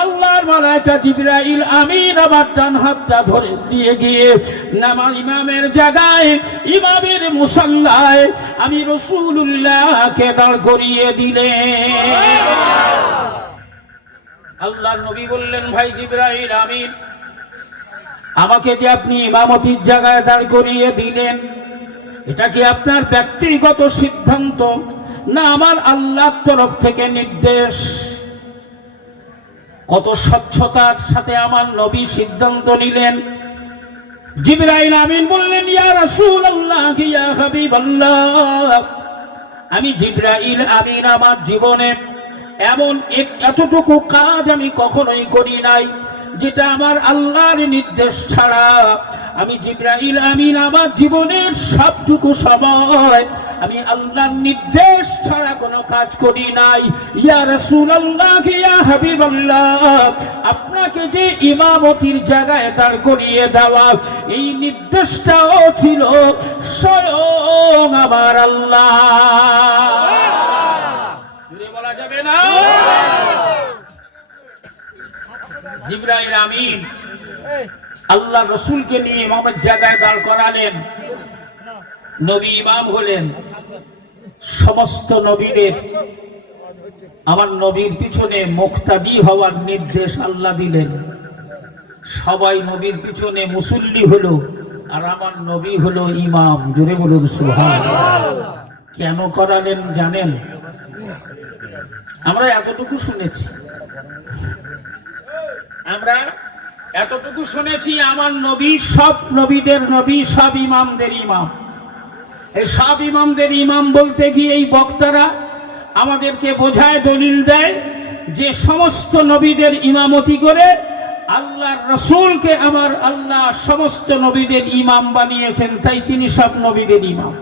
আল্লাহর মালায়েকা জিবরাইল আমিন আমার ডান হাতটা ধরে দিয়ে গিয়ে নামাজ ইমামের জায়গায়, ইমামের মুসাল্লায় আমি রাসূলুল্লাহকে দাঁড় করিয়ে দিলেন। আল্লাহর নবী বললেন, ভাই জিবরাইল আমিন, আমাকে যে আপনি ইমামতির জায়গায় দাঁড় করিয়ে দিলেন, এটা কি আপনার ব্যক্তিগত সিদ্ধান্ত না আমার আল্লাহর তরফ থেকে নির্দেশ? কত স্বচ্ছতার সাথে আমার নবী সিদ্ধান্ত নিলেন। জিবরাইল আমিন বললেন, ইয়া রাসূলুল্লাহ, ইয়া হাবিবাল্লাহ, আমি জিবরাইল আমিন আমার জীবনে এমন এতটুকু কাজ আমি কখনোই করি নাই যেটা আমার আল্লাহর নির্দেশ ছাড়া। আমি জিবরাইল আমিন আমার জীবনের সবটুকু সময় আমি আল্লাহর নির্দেশ ছাড়া কোনো কাজ করি নাই। ইয়া রাসূলুল্লাহ, ইয়া হাবিবাল্লাহ, আপনাকে যে ইমামতির জায়গায় দাঁড় করিয়ে দেওয়া, এই নির্দেশটাও ছিল স্বয়ং আমার আল্লাহ। বলা যাবে না? জিবরাইল আমিন আল্লাহ রসুলকে নিয়ে ইমামের জায়গায় দাঁড় করালেন। নবী ইমাম হলেন। সমস্ত নবীদের আমার নবীর পিছনে মুক্তাদি হওয়ার নির্দেশ আল্লাহ দিলেন। সবাই নবীর পিছনে মুসল্লি হলো, আর আমার নবী হলো ইমাম। জোরে বলুন সুবহানাল্লাহ। কেন করালেন জানেন? আমরা এতটুকু শুনেছি, আমার নবী সব নবীদের নবী, সব ইমামদের ইমাম। এই সব ইমামদের ইমাম বলতে গিয়ে এই বক্তারা আমাদেরকে বোঝায়, দলিল দেয় যে সমস্ত নবীদের ইমামতি করে আল্লাহর রসুলকে আমার আল্লাহ সমস্ত নবীদের ইমাম বানিয়েছেন, তাই তিনি সব নবীদের ইমাম।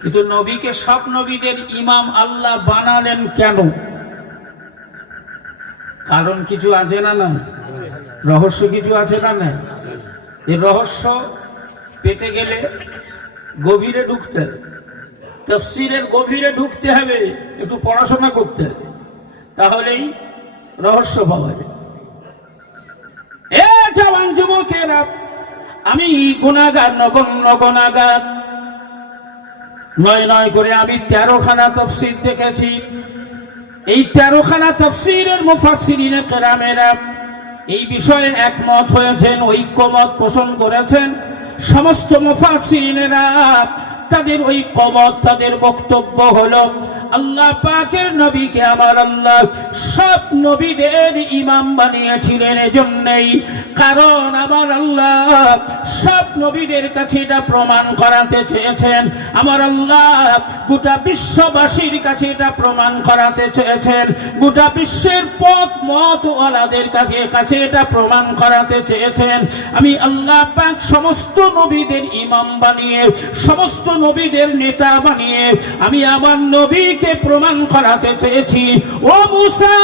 কিন্তু নবীকে সব নবীদের ইমাম আল্লাহ বানালেন কেন? কারণ কিছু আছে না? না রহস্য কিছু আছে না? না এই রহস্য পেতে গেলে গভীরে ঢুকতে, তাফসীরের গভীরে ঢুকতে হবে, একটু পড়াশোনা করতে হবে, তাহলেই রহস্য পাওয়া যায়। এ জওয়ান যুবকেরা, আমি গুনাহগার, নগণ্য গুনাহগার। নয় নয় করে আমি 13খানা তাফসীর দেখেছি। এই 13খানা তাফসীরের মুফাসসিরিনে কেরামেরা এই বিষয়ে একমত হয়েছেন, ঐক্যমত পোষণ করেছেন। সমস্ত মুফাসসিরিনেরা তাদের ঐক্যমত, তাদের বক্তব্য হলো আল্লাহ পাকের নবীকে আমার আল্লাহ সব নবীদের ইমাম বানিয়েছিলেন এজন্যই, কারণ আমার আল্লাহ সব নবীদের কাছে এটা প্রমাণ করাতে চেয়েছেন। আমার আল্লাহ গোটা বিশ্ববাসীর কাছে এটা প্রমাণ করাতে চেয়েছেন, গোটা বিশ্বের পথ মত ওয়ালাদের কাছে এটা প্রমাণ করাতে চেয়েছেন। আমি আল্লাহ পাক সমস্ত নবীদের ইমাম বানিয়ে, সমস্ত নবীদের নেতা বানিয়ে আমি আমার নবীকে প্রমাণ করাতে চেয়েছি। ও মুসা,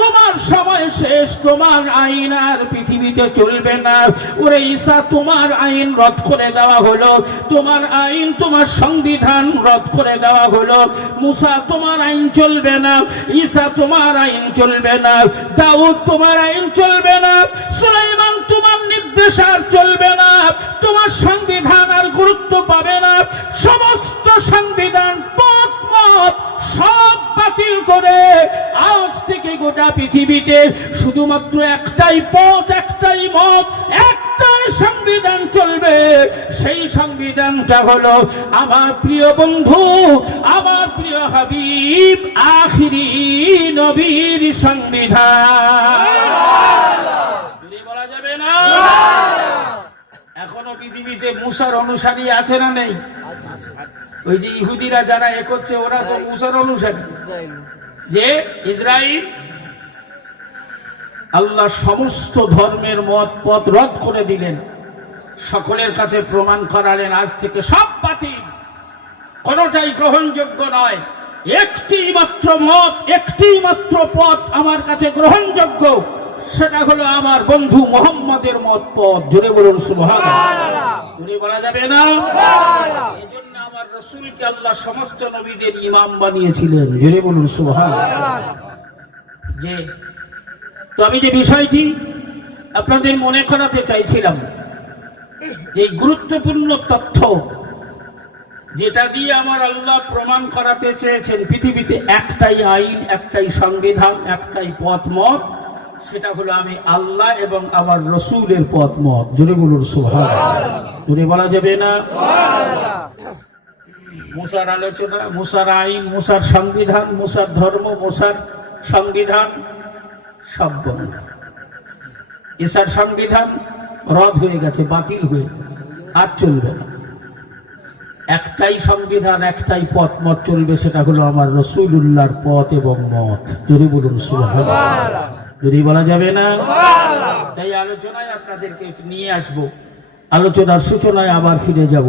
তোমার সময় শেষ, তোমার আইন আর পৃথিবীতে চলবে না। ওরে ঈসা, তোমার আইন রদ করে দেওয়া হলো, তোমার আইন, তোমার সংবিধান রদ করে দেওয়া হলো। মুসা, তোমার আইন চলবে না। ঈসা, তোমার আইন চলবে না। দাউদ, তোমার আইন চলবে না। সুলাইমান, তোমার নির্দেশ আর চলবে না। তোমার সংবিধান আর গুরুত্ব পাবে না। সমস্ত সংবিধান, পথ মত সব বাতিল করে আজ থেকে গোটা পৃথিবীতে শুধুমাত্র একটাই পথ, একটাই মত, একটাই সংবিধান চলবে। সেই সংবিধানটা হলো আমার প্রিয় বন্ধু, আমার প্রিয় হাবিব আখিরি নবীর সংবিধান। বলা যাবে না? এখনো পৃথিবীতে মুসার অনুসারী আছে না নেই? ওই যে ইহুদিরা যারা করছে, ওরা তো মুসার অনুসারী। যে ইসরাইল, আল্লাহ সমস্ত ধর্মের মত পথ রদ করে দিলেন, সকলের কাছে প্রমাণ করালেন আজ থেকে সব বাতিল, কোনটাই গ্রহণযোগ্য নয়। একটি মাত্র মত, একটি মাত্র পথ আমার কাছে গ্রহণযোগ্য, সেটা হলো আমার বন্ধু মুহাম্মদের মত পথ। জোরে বলুন সুবহানাল্লাহ। জোরে বলা যাবে না? এজন্য আমার রাসূলকে আল্লাহ সমস্ত নবীদের ইমাম বানিয়েছিলেন। জোরে বলুন সুবহানাল্লাহ। যে তো আমি যে বিষয়টি আপনাদের মনে করাতে চাইছিলাম, এই গুরুত্বপূর্ণ তথ্য যেটা দিয়ে আমার আল্লাহ প্রমাণ করাতে চেয়েছেন পৃথিবীতে একটাই আইন, একটাই সংবিধান, একটাই পথ মত, সেটা হলো আমি আল্লাহ এবং আমার রসুলের পথ মত। জোরে বলুন সুবহানাল্লাহ। জোরে বলা যাবে না? মুসার আলোচনা, মুসার আইন, মুসার সংবিধান, মুসার ধর্ম, মুসার সংবিধান সব বন্ধ। ঈসার সংবিধান, রদ হয়ে গেছে, বাতিল হয়ে আর চলবে না। একটাই সংবিধান, একটাই পথ মত চলবে, সেটা হলো আমার রাসূলুল্লাহর পথ এবং মত। যদি বলুন সুবহানাল্লাহ, যদি বলা যাবে না। তাই আলোচনায় আপনাদেরকে নিয়ে আসব, আলোচনার সূচনায় আবার ফিরে যাব।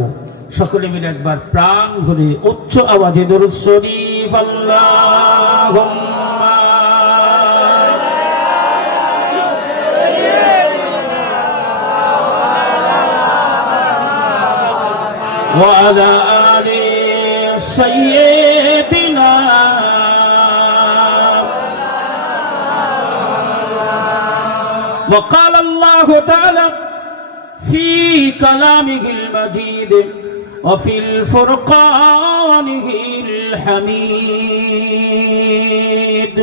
সকলে মিলে একবার প্রাণ ভরে উচ্চ আওয়াজে দরুদ শরীফ আল্লাহুম্মা ওয়া আলা আলি সাইয়্যিদিনা ওয়া ক্বালা আল্লাহু তাআলা في كلامه المجيد وفي الفرقانه الحميد.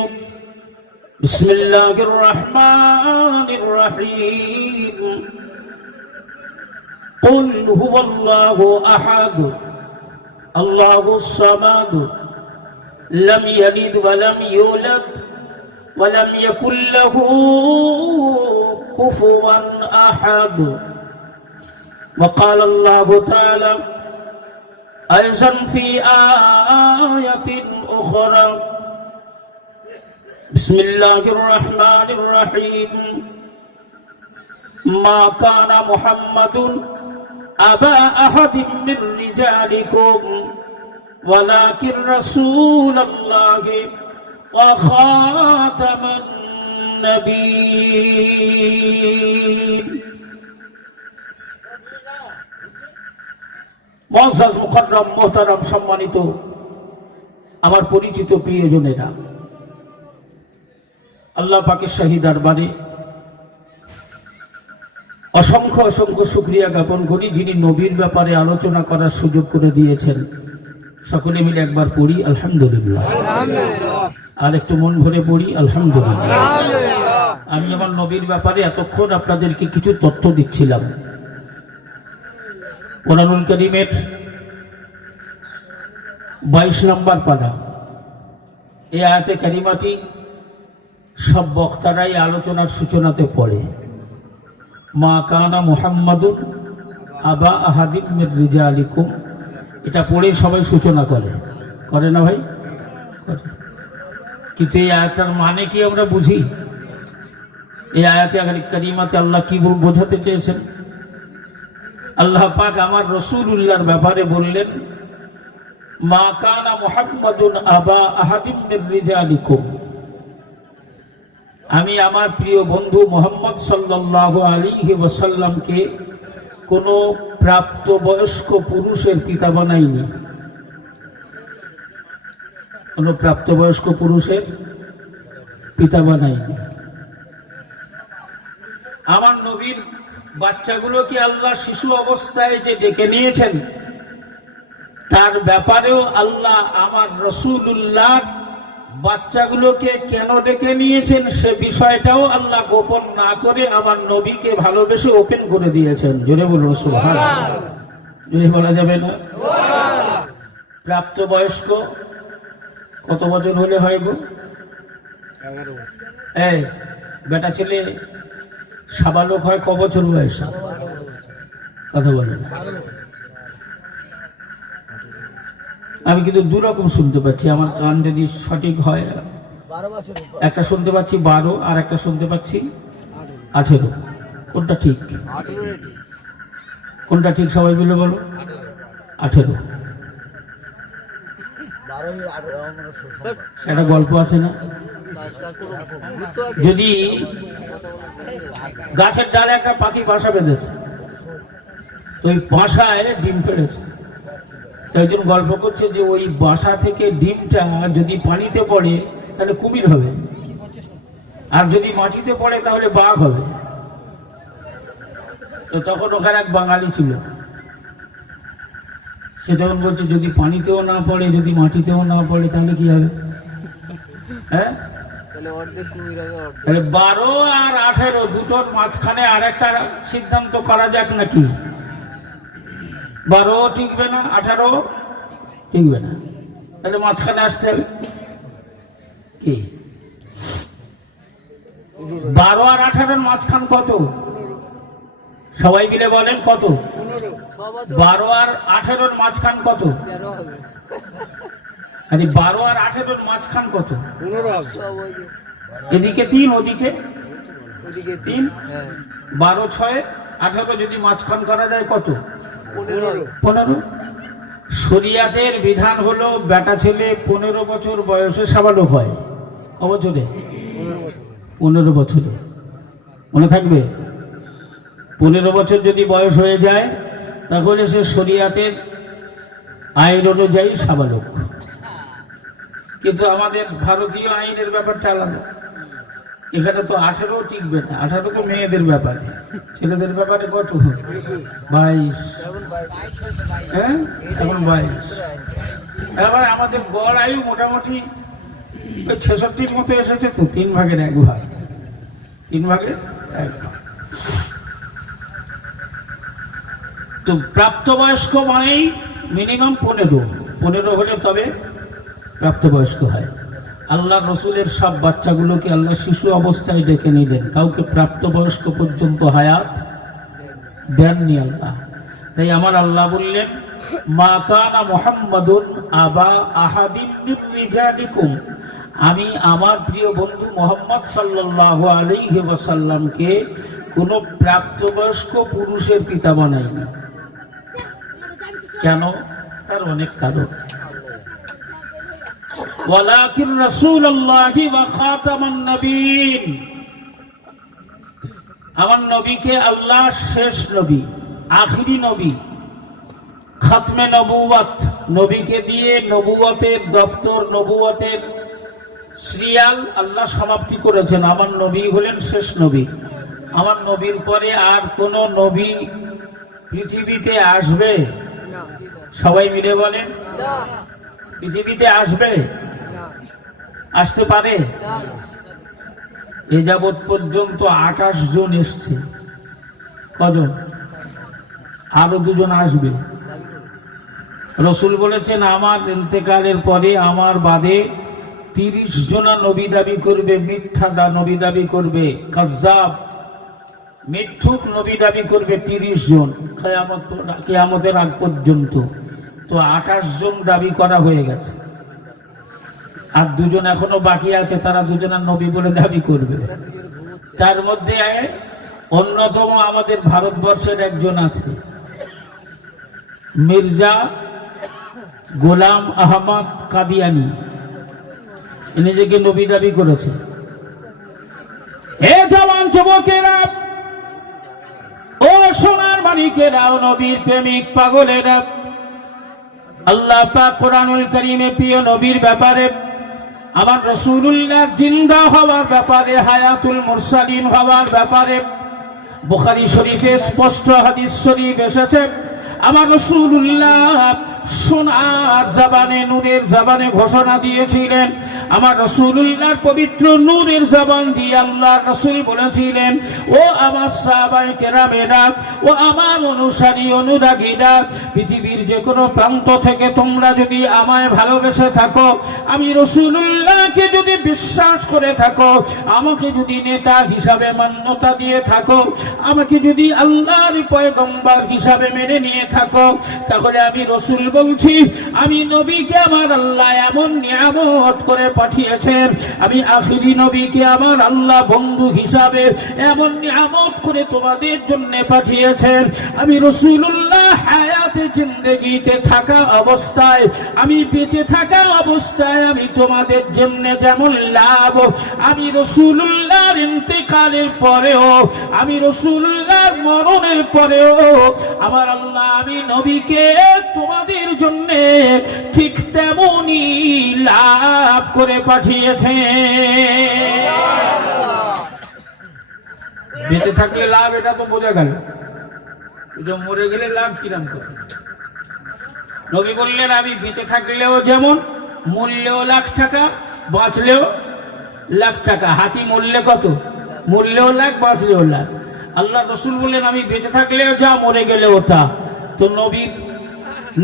بسم الله الرحمن الرحيم. قل هو الله أحد الله الصمد لم يلد ولم يولد ولم يكن له كفوا أحد. وقال الله تعالى أيضا في آية أخرى بسم الله الرحمن الرحيم ما كان محمد أبا أحد من رجالكم ولكن رسول الله وخاتم النبيين. মুআজ্জাজ মুকাররম মুহতারাম সম্মানিত আমার পরিচিত প্রিয়জনেরা, আল্লাহ পাকের শাহী দরবারে অসংখ্য অসংখ্য শুকরিয়া জ্ঞাপন করি, যিনি নবীর ব্যাপারে আলোচনা করার সুযোগ করে দিয়েছেন। সকলে মিলে একবার পড়ি আলহামদুলিল্লাহ, আর একটু মন ভরে পড়ি আলহামদুলিল্লাহ। আমি আমার নবীর ব্যাপারে এতক্ষণ আপনাদেরকে কিছু তথ্য দিচ্ছিলাম। কোরআনুল কারীমের 22 নম্বর পারা, এই আয়াতে কারিমাটি সব বক্তারাই আলোচনার সূচনাতে পড়ে। মা কানা মুহাম্মাদুন আবা আহাদিম মির রিজালিকুম, এটা পড়ে সবাই সূচনা করে না ভাই? কিন্তু এই আয়াতটার মানে কি আমরা বুঝি? এই আয়াতে কারিমাতে আল্লাহ কি বোঝাতে চেয়েছেন? আল্লাহ পাক আমার রাসূলুল্লাহর ব্যাপারে বললেন মা কানা মুহাম্মাদুন আবা আহাদিম মির রিজালিকুম, আমি আমার প্রিয় বন্ধু মুহাম্মদ সাল্লাল্লাহু আলাইহি ওয়াসাল্লামকে কোন প্রাপ্তবয়স্ক পুরুষের পিতা বানাইনি। কোন প্রাপ্তবয়স্ক পুরুষের পিতা বানাইনি। আমার নবীর বাচ্চাগুলোকে আল্লাহ শিশু অবস্থায় যে ডেকে নিয়েছেন, তার ব্যাপারেও আল্লাহ আমার রাসূলুল্লাহ বাচ্চাগুলোকে কেন ডেকে নিয়েছেন সে বিষয়টাও আল্লাহ গোপন না করে আমার নবীকে ভালোবেসে ওপেন করে দিয়েছেন। জোরে বলুন সুবহানাল্লাহ, জোরে বলা যাবে না? প্রাপ্তবয়স্ক কত বছর হলে হয় গো? 11। এই বেটা ছেলে সাবালক হয় ক বছর বয়সে? কথা বলেন। আমি কিন্তু দুরকম শুনতে পাচ্ছি, আমার কান যদি সঠিক হয়। একটা শুনতে পাচ্ছি 12 আর একটা শুনতে পাচ্ছি 18। কোনটা ঠিক? কোনটা ঠিক সবাই মিলে বলো। 18। সেটা গল্প আছে না? যদি গাছের ডালে একটা পাখি বাসা বেঁধেছে, তো ওই বাসায় ডিম পেড়েছে। একজন গল্প করছে যে ওই বাসা থেকে ডিমটা যদি পানিতে পড়ে তাহলে কুমির হবে, আর যদি মাটিতে পড়ে তাহলে বাঘ হবে। তো তখন ওখানে এক বাঙালি ছিল, সে তখন বলছে যদি পানিতেও না পড়ে, যদি মাটিতেও না পড়ে তাহলে কি হবে? হ্যাঁ, তাহলে 12 আর 18 দুটোর মাঝখানে আর একটা সিদ্ধান্ত করা যাক নাকি? 12 টিকবে না, 18 টিকবে না, তাহলে মাঝখানে আসতে হবে কি? 12 আর 18 মাঝখান কত? সবাই মিলে বলেন কত? 12 আর 18-র মাঝখান কত? 12 আর 18-র মাঝখান কত? এদিকে 3, ওদিকে 3। 12, 6, 18 যদি মাঝখান করা যায় কত? 15। শরিয়াতের বিধান হলো বেটা ছেলে 15 বছর বয়সে সাবালক হয়। ক বছরে? 15 বছরে। মনে থাকবে, 15 বছর যদি বয়স হয়ে যায় তাহলে সে শরিয়াতের আইন অনুযায়ী সাবালক। কিন্তু আমাদের ভারতীয় আইনের ব্যাপারটা আলাদা। এখানে তো 18 টিকবে না, 18 তো মেয়েদের ব্যাপারে, ছেলেদের ব্যাপারে কত? 22। হ্যাঁ, এখন 22। এবার আমাদের গড় আয়ু মোটামুটি 66-র মতো এসেছে, তো 3 ভাগের 1 ভাগ। 3 ভাগের 1 ভাগ। তো প্রাপ্তবয়স্ক মানেই মিনিমাম 15 হলে তবে প্রাপ্তবয়স্ক হয়। আল্লাহ রসুলের সব বাচ্চাগুলোকে আল্লাহ শিশু অবস্থায় ডেকে নিলেন, কাউকে প্রাপ্তবয়স্ক পর্যন্ত হায়াত দেননি আল্লাহ। তাই আমার আল্লাহ বললেন, মা কানা মুহাম্মাদুন আবা আহাদিন মির রিজালিকুম, আমি আমার প্রিয় বন্ধু মুহাম্মদ সাল্লাল্লাহু আলাইহি ওয়াসাল্লামকে কোন প্রাপ্তবয়স্ক পুরুষের পিতা বানাইনি। কেন? তার অনেক কারণ। ওয়ালাকিন রাসূলুল্লাহি ওয়া খাতামান নবীন, আমার নবীকে আল্লাহ শেষ নবী, আখিরি নবী, খাতমে নবুয়ত, নবীকে দিয়ে নবুয়তের দফতর, নবুয়তের সিরিয়াল আল্লাহ সমাপ্তি করেছেন। আমার নবী হলেন শেষ নবী। আমার নবীর পরে আর কোন নবী পৃথিবীতে আসবে? সবাই মিলে বলেন, পৃথিবীতে আসবে? আসতে পারে? এ যাবৎ পর্যন্ত 28 জন এসছে। কজন? আরো 2 জন আসবে। রসুল বলেছেন, আমার ইন্তেকালের পরে আমার বাদে 30 জন নবী দাবি করবে, মিথ্যা নবী দাবি করবে, কাজ্জাব মিথ্যুক নবী দাবি করবে 30 জন, কিয়ামতের আগ পর্যন্ত। তো 28 জন দাবি করা হয়ে গেছে, আর 2 জন এখনো বাকি আছে, তারা 2 জনের নবী বলে দাবি করবে। তার মধ্যে অন্যতম আমাদের ভারতবর্ষের একজন আছে, মির্জা গোলাম আহমদ কাদিয়ানি, নিজেকে নবী দাবি করেছে। হে জওয়ান যুবকেরা, ও সোনার মানিকেরা, ও নবীর প্রেমিক পাগলেরা, আল্লাহ পাক কোরআনুল কারীমে প্রিয় নবীর ব্যাপারে, আমার রাসূলুল্লাহর জিন্দা হওয়ার ব্যাপারে, হায়াতুল মুরসালিন হওয়ার ব্যাপারে বুখারী শরীফে স্পষ্ট হাদিস শরীফ এসেছে। আমার রাসূলুল্লাহ সোনার জবানে, নূরের জবানে ঘোষণা দিয়েছিলেন। আমার রাসূলুল্লাহর পবিত্র নূরের জবান দিয়ে আল্লাহর রাসূল বলেছিলেন, ও আমার সাহাবায়ে কেরামেরা, ও আমার অনুসারী অনুরাগীরা, পৃথিবীর যে কোনো প্রান্ত থেকে তোমরা যদি আমায় ভালোবেসে থাকো, আমি রাসূলুল্লাহকে যদি বিশ্বাস করে থাকো, আমাকে যদি নেতা হিসাবে মান্যতা দিয়ে থাকো, আমাকে যদি আল্লাহর পয়গম্বর হিসাবে মেনে নিয়ে থাকো, তাহলে আমি রাসূল বলছি, আমি নবীকে আমার আল্লাহ এমন নিয়ামত করে পাঠিয়েছেন, আমি আখিরি নবীকে আমার আল্লাহ বন্ধু হিসাবে এমন নিয়ামত করে তোমাদের জন্য পাঠিয়েছেন। আমি রাসূলুল্লাহ হায়াতে জিন্দেগিতে থাকা অবস্থায়, আমি বেঁচে থাকা অবস্থায় আমি তোমাদের জন্য যেমন লাভ, আমি রাসূলুল্লাহর ইন্তেকালের পরেও, আমি রাসূলুল্লাহর মরণের পরেও আমার আল্লাহ আমি নবীকে তোমাদের জন্য ঠিক তেমনই লাভ করে পাঠিয়েছে। বেঁচে থাকলে লাভ, এটা তো বোঝা গেল। মরে গেলে লাভ কিরাম করে? নবী বললেন, আমি বেঁচে থাকলেও যেমন, মূল্যেও লাখ টাকা, বাঁচলেও লাখ টাকা। হাতি মূল্যে কত? মূল্যেও লাখ, বাঁচলেও লাখ। আল্লাহ রসুল বললেন, আমি বেঁচে থাকলেও যা, মরে গেলেও তা। তো নবীর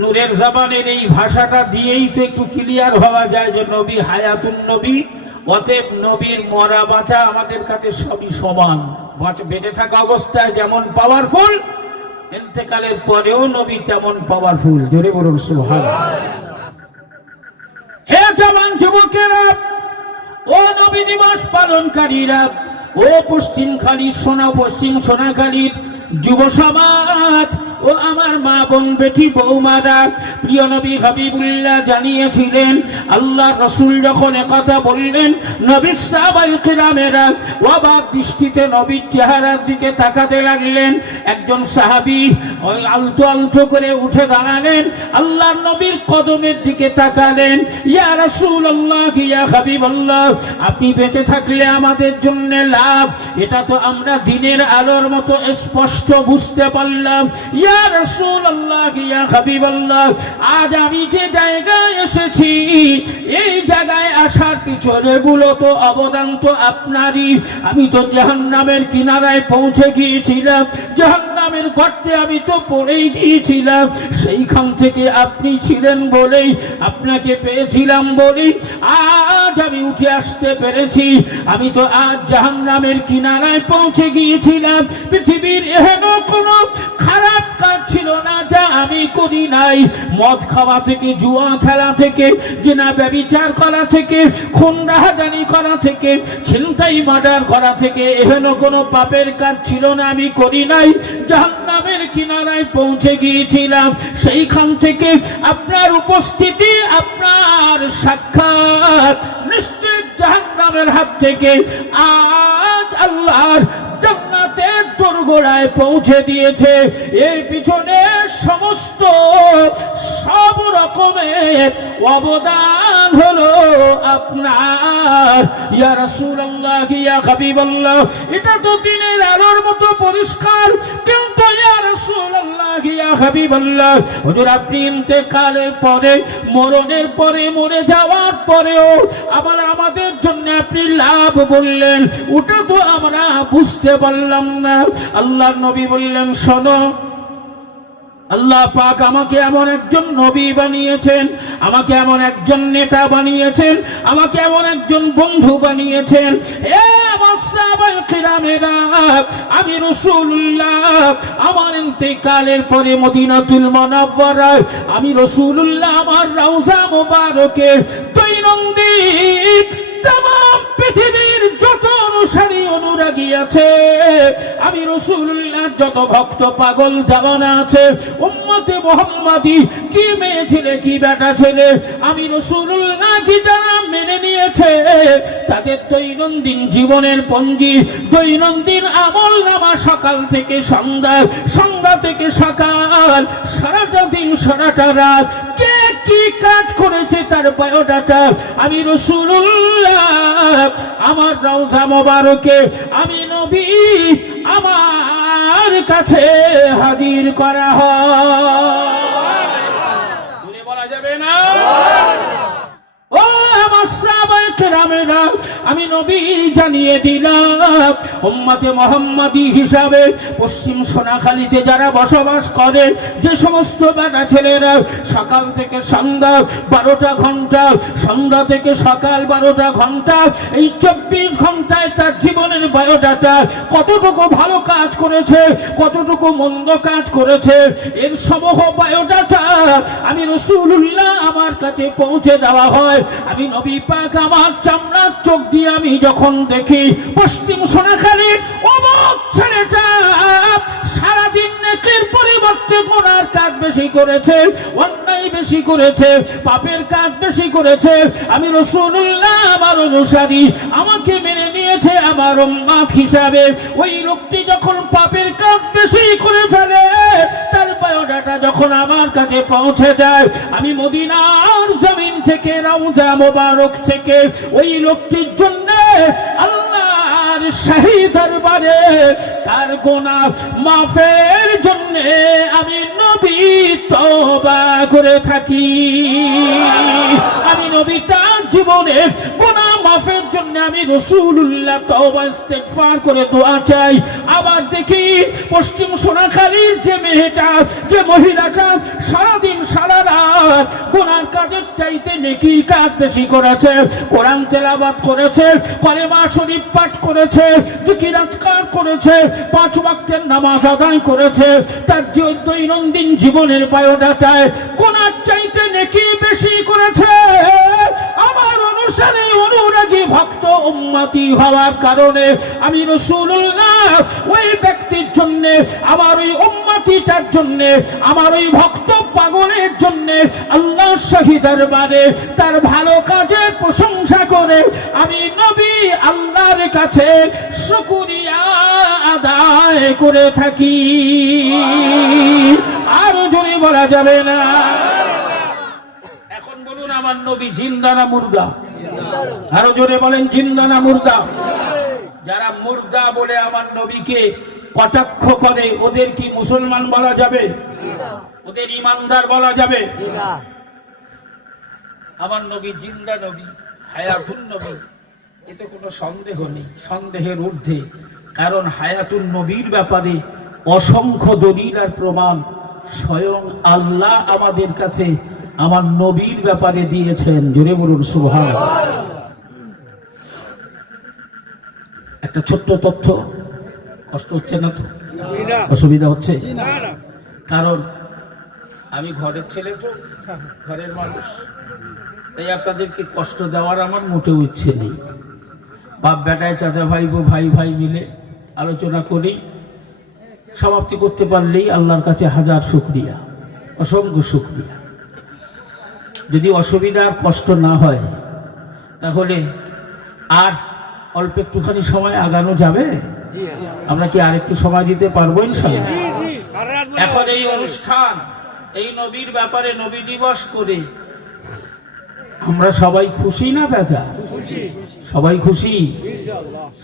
নূরের জবানের এই ভাষাটা দিয়েই তো একটু ক্লিয়ার হওয়া যায় যে নবী হায়াতুন নবী, অতএব নবীর মরা বাঁচা আমাদের কাছে সবই সমান। বেঁচে থাকা অবস্থায় যেমন পাওয়ারফুল, ইন্তেকালের পরেও নবী কেমন পাওয়ারফুল, জোরে বলুন সুবহানাল্লাহ। হে জওয়ান যুবকেরা, ও নবী দিবস পালনকারীরা, ও পশ্চিম সোনাখালীর যুব সমাজ, ও আমার মা বোন বেটি বৌমারা, প্রিয় নবী হাবিবুল্লাহ জানিয়েছিলেন, আল্লাহ রাসূল যখন কথা বললেন, নবী সাহাবায়ে কেরামেরা অবাক দৃষ্টিতে নবীর চেহারার দিকে তাকাতে লাগলেন। একজন সাহাবী ওই আলতো আলতো করে উঠে দাঁড়ালেন, আল্লাহর নবীর কদমের দিকে তাকালেন। ইয়া রাসূলুল্লাহ, ইয়া হাবিবাল্লাহ, আপনি বেঁচে থাকলে আমাদের জন্য লাভ, এটা তো আমরা দিনের আলোর মতো স্পষ্ট বুঝতে পারলাম। ইয়া রাসূলুল্লাহ, ইয়া হাবিবাল্লাহ, আজ আমি যে জায়গায় এসেছি, এই জায়গায় আসার পিছনে মূলত অবদান তো আপনারই। আমি তো জাহান্নামের কিনারায় পৌঁছে গিয়েছিলাম, জাহান্নামের গর্তে আমি তো পড়েই গিয়েছিলাম। সেইখান থেকে আপনি ছিলেন বলেই, আপনাকে পেয়েছিলাম বলেই আজ আমি উঠে আসতে পেরেছি। আমি তো আজ জাহান্নামের কিনারায় পৌঁছে গিয়েছিলাম। পৃথিবীর এহেন কোনো খারাপ কাজ ছিল না যা আমি করি নাই। মদ খাওয়া থেকে, জুয়া খেলা থেকে, জিনা ব্যভিচার করা থেকে, খুন রাহাজানি করা থেকে, ছিনতাই মার্ডার করা থেকে এহেন কোনো পাপের কাজ ছিল না আমি করি নাই। জাহান্নামের কিনারায় পৌঁছে গিয়েছিলাম। সেইখান থেকে আপনার উপস্থিতি, আপনার সাক্ষাৎ নিশ্চিত জাহান্নামের হাত থেকে আজ আল্লাহর জান্নাতের দোরগোড়ায় পৌঁছে দিয়েছে। এর পিছনে সমস্ত সব রকমের অবদান হলো আপনার। ইয়া রাসূলুল্লাহ, ইয়া হাবিবাল্লাহ, এটা তো দিনের আলোর মতো পরিষ্কার। কিন্তু ইয়া রাসূলুল্লাহ, ইয়া হাবিবাল্লাহ, হুজুর আপনি ইন্তেকালের পরে, মরণের পরে, মরে যাওয়ার পরেও আমাদের জন্য আপনি লাভ বললেন, ওটা তো আমরা বুঝতে পারলাম না। আল্লাহর নবী বললেন, শোনো, আল্লাহ পাক আমাকে এমন একজন নবী বানিয়েছেন, আমাকে এমন একজন নেতা বানিয়েছেন, আমাকে এমন একজন বন্ধু বানিয়েছেন। আমার সাহাবায়ে কেরামেরা, আমি রাসূলুল্লাহ আমার ইন্তেকালের পরে মদিনাতুল মুনাওয়ারায় আমি রাসূলুল্লাহ আমার রওজা মোবারকে দৈনন্দিন तमाम পৃথিবীর যত অনুসারী অনুরাগী আছে, আমি রাসূলুল্লাহ যত ভক্ত পাগল জামানা আছে, উম্মতে মুহাম্মাদি, কি মেয়ে ছেলে কি বেটা ছেলে, আমি রাসূলুল্লাহ কি যারা মেনে নিয়েছে, তাদের দৈনন্দিন জীবনের পঞ্জি, দৈনন্দিন আমল নামা, সকাল থেকে সন্ধ্যা, সন্ধ্যা থেকে সকাল, সারাটা দিন সারাটা রাত কে কি কাজ করেছে তার বায়োডাটা আমি রাসূলুল্লাহ আমার রওজা মোবারকে, আমি নবী আমার কাছে হাজির করা হয়। বলা যাবে না? ও আমার সাহাবায়ে কেরামেরা, আমি নবী জানিয়ে দিলাম, উম্মতে মুহাম্মাদি হিসাবে পশ্চিম সোনাখালীতে যারা বসবাস করে, যে সমস্ত বেটা ছেলেরা সকাল থেকে সন্ধ্যা 12টা ঘন্টা, সন্ধ্যা থেকে সকাল 12টা ঘন্টা, এই 24 ঘন্টায় তার জীবনের বায়োডাটা, কতটুকু ভালো কাজ করেছে, কতটুকু মন্দ কাজ করেছে, এর সমূহ বায়োডাটা আমি রাসূলুল্লাহ আমার কাছে পৌঁছে দেওয়া হয়। আমি নবী পাক আমার চামড়ার চোখ দিয়ে আমি যখন দেখি, পশ্চিম সোনাখালীর অমুক ছেলেটা সারাদিন নেকির পরিবর্তে গুনার কাজ বেশি করেছে, অন্যায় বেশি করেছে, পাপের কাজ বেশি করেছে, আমি রাসূলুল্লাহ আমার অনুসারী, আমাকে মেনে নিয়েছে আমার উম্মত হিসাবে, ওই লোকটি যখন পাপের কাজ বেশি করে ফেলে, তার বায়োডাটা যখন আমার কাছে পৌঁছে যায়, আমি মদিনার জমিন থেকে, রওজা মোবারক থেকে ওই লোকটির জন্য আল্লাহর শাহী দরবারে তার গুনাহ মাফের জন্য আমি নবী তওবা করে থাকি। আমি নবী তার জীবনে গুনাহ মাফের জন্য আমি রাসূলুল্লাহ তওবা ইস্তেগফার করে দোয়া চাই। আবার দেখি পশ্চিম সোনাখালীর যে মেয়েটা, যে মহিলাটা সারাদিন সারা রাত গুনার কাজের চাইতে নেকির কাজ বেশি করেছে, কোরআন তেলাওয়াত করেছে, কালেমা শরীফ পাঠ করেছে, জিকির আজকার করেছে, 5 ওয়াক্তের নামাজ আদায় করেছে, তার দৈনন্দিন জীবনের বায়োডাটায় গুনার চাইতে নেকি বেশি করেছে, আমার অনুসারী অনুরাগী ভক্ত উম্মতি হওয়ার কারণে আমি রাসূলুল্লাহ ওই ব্যক্তির জন্য, আমার ওই উম্মতিটার জন্য, আমার ওই ভক্ত পাগলের জন্য আল্লাহ শাহী দরবারে তার ভালো কাজের প্রশংসা করে আমি নবী আল্লাহর কাছে শুকরিয়া আদায় করে থাকি। আর জোরে বলা যাবে না। এখন বলুন আমার নবী জিন্দা না মুর্দা? আরো জোরে বলেন জিন্দা না মুর্দা? যারা মুর্দা বলে আমার নবীকে কটাক্ষ করে ওদের কি মুসলমান বলা যাবে? ওদের ইমানদার বলা যাবে? আমার নবী জিন্দা নবী, হায়াতুন নবী, এতে কোনো সন্দেহ নেই, সন্দেহের ঊর্ধ্বে। কারণ হায়াতুন নবীর ব্যাপারে অসংখ্য দলিল আর প্রমাণ স্বয়ং আল্লাহ আমাদের কাছে আমার নবীর ব্যাপারে দিয়েছেন। জোরে বলুন সুবহানাল্লাহ। একটা ছোট্ট তথ্য, কষ্ট হচ্ছে না তো? অসুবিধা হচ্ছে? কারণ আমি ঘরের ছেলে, তো ঘরের মানুষ, তাই আপনাদেরকে কষ্ট দেওয়ার আমার মোটেও ইচ্ছে নেই। বাপ বেটায়, চাচা ভাই বউ, ভাই ভাই মিলে আলোচনা করেই সমাপ্তি করতে পারলেই আল্লাহর কাছে হাজার শুকরিয়া, অসংখ্য শুকরিয়া। যদি অসুবিধা আর কষ্ট না হয় তাহলে আর অল্প একটুখানি সময় আগানো যাবে? আমরা কি আর একটু সময় দিতে পারবো ইনশাআল্লাহ? এখন এই অনুষ্ঠান, এই নবীর ব্যাপারে নবী দিবস করে আমরা সবাই খুশি না বেজা? সবাই খুশি?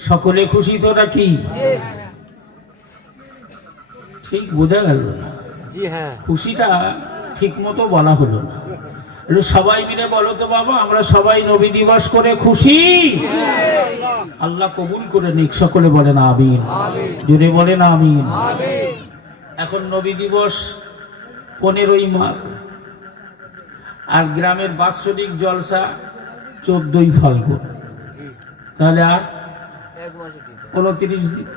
সকলে খুশি তো নাকি? ঠিক বোঝা গেল না, খুশিটা ঠিক মতো বলা হলো না। সবাই মিলে বলো তো বাবা, আমরা সবাই নবী দিবস করে খুশি? আল্লাহ কবুল করে নিক। সকলে বলেন আমিন, জোরে বলেন আমিন। এখন নবী দিবস 15ই মাঘ, আর গ্রামের বাৎসরিক জলসা 14ই ফাল্গুন, তাহলে আর 29 দিন।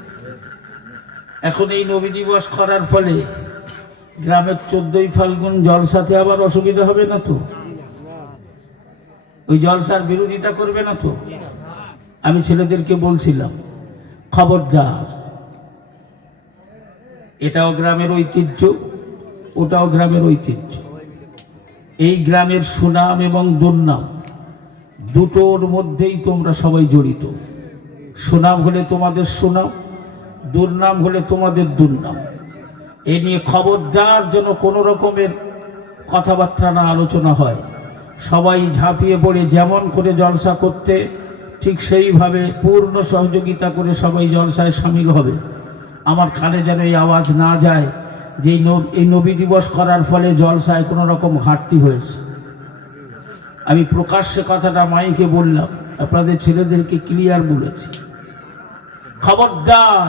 এখন এই নবী দিবস করার ফলে গ্রামের 14ই ফাল্গুন জলসাতে আবার অসুবিধা হবে না তো? ওই জলসার বিরোধিতা করবে না তো? আমি ছেলেদেরকে বলছিলাম, খবরদার, এটাও গ্রামের ঐতিহ্য, ওটাও গ্রামের ঐতিহ্য। এই গ্রামের সুনাম এবং দুর্নাম দুটোর মধ্যেই তোমরা সবাই জড়িত। সুনাম হলে তোমাদের সুনাম, দুর্নাম হলে তোমাদের দুর্নাম। এ নিয়ে খবরদার যেন কোনো রকমের কথাবার্তা না আলোচনা হয়। সবাই ঝাঁপিয়ে পড়ে যেমন করে জলসা করতে, ঠিক সেইভাবে পূর্ণ সহযোগিতা করে সবাই জলসায় সামিল হবে। আমার কানে যেন এই আওয়াজ না যায় যে এই নবী দিবস করার ফলে জলসায় কোনো রকম ঘাটতি হয়েছে। আমি প্রকাশ্যে কথাটা মাইকে বললাম, আপনাদের ছেলেদেরকে ক্লিয়ার বলেছি, খবরদার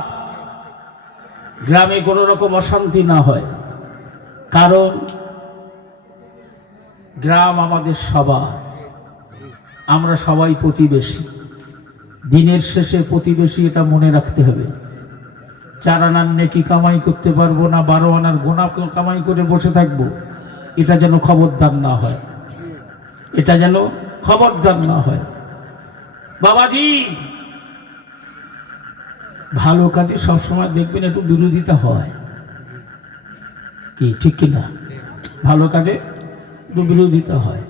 গ্রামে কোনো রকম অশান্তি না হয়। কারণ গ্রাম আমাদের সবার, আমরা সবাই প্রতিবেশী। দিনের শেষে প্রতিবেশী, এটা মনে রাখতে হবে। 4 আনার নেকি কামাই করতে পারবো না, 12 আনার গোনা কামাই করে বসে থাকবো, এটা যেন খবরদার না হয়, এটা যেন খবরদার না হয়। বাবাজি, ভালো কাজে সবসময় দেখবেন একটু বিরোধিতা হয়, কি ঠিক কিনা? ভালো কাজে একটু বিরোধিতা হয়।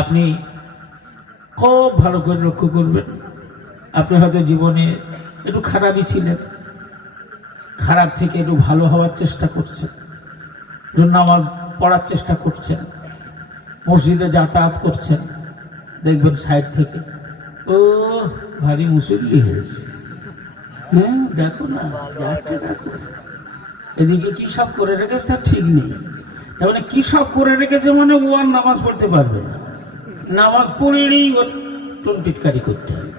আপনি খুব ভালো করে লক্ষ্য করবেন, আপনি হয়তো জীবনে একটু খারাপই ছিলেন, খারাপ থেকে একটু ভালো হওয়ার চেষ্টা করছেন, নামাজ পড়ার চেষ্টা করছেন, মসজিদে যাতায়াত করছেন, দেখবেন সাইড থেকে ও ভারী মুসল্লি হয়েছে, হ্যাঁ দেখো না যাচ্ছে, দেখো এদিকে কি সব করে রেখেছে তার ঠিক নেই। তার মানে কি সব করে রেখেছে মানে ও আর নামাজ পড়তে পারবে না, নামাজ পড়লেই টিটকারি করতে হবে।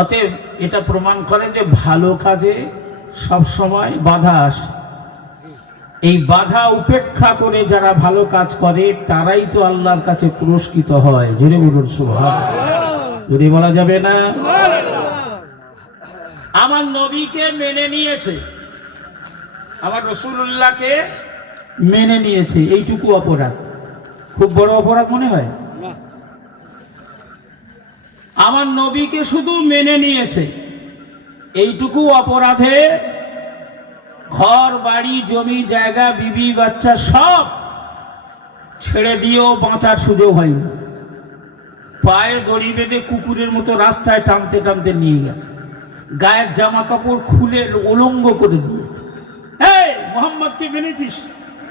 অতএব এটা প্রমাণ করে যে ভালো কাজে সব সময় বাধা আসে। এই বাধা উপেক্ষা করে যারা ভালো কাজ করে তারাই তো আল্লাহর কাছে পুরস্কৃত হয়। জোরে বলুন সুবহানাল্লাহ। যদি বলা যাবে না, আমার নবীকে মেনে নিয়েছে, আমার রাসূলুল্লাহকে মেনে নিয়েছে, এইটুকু অপরাধ খুব বড় অপরাধ মনে হয়? আমার নবীকে শুধু মেনে নিয়েছে, এইটুকু অপরাধে ঘর বাড়ি জমি জায়গা বিবি বাচ্চা সব ছেড়ে দিয়েও বাঁচার সুযোগ হয়নি। পায়ে দড়ি বেঁধে কুকুরের মতো রাস্তায় টানতে টানতে নিয়ে গেছে, গায়ের জামা কাপড় খুলে উলঙ্গ করে দিয়েছে। এই মোহাম্মদকে মেনেছিস,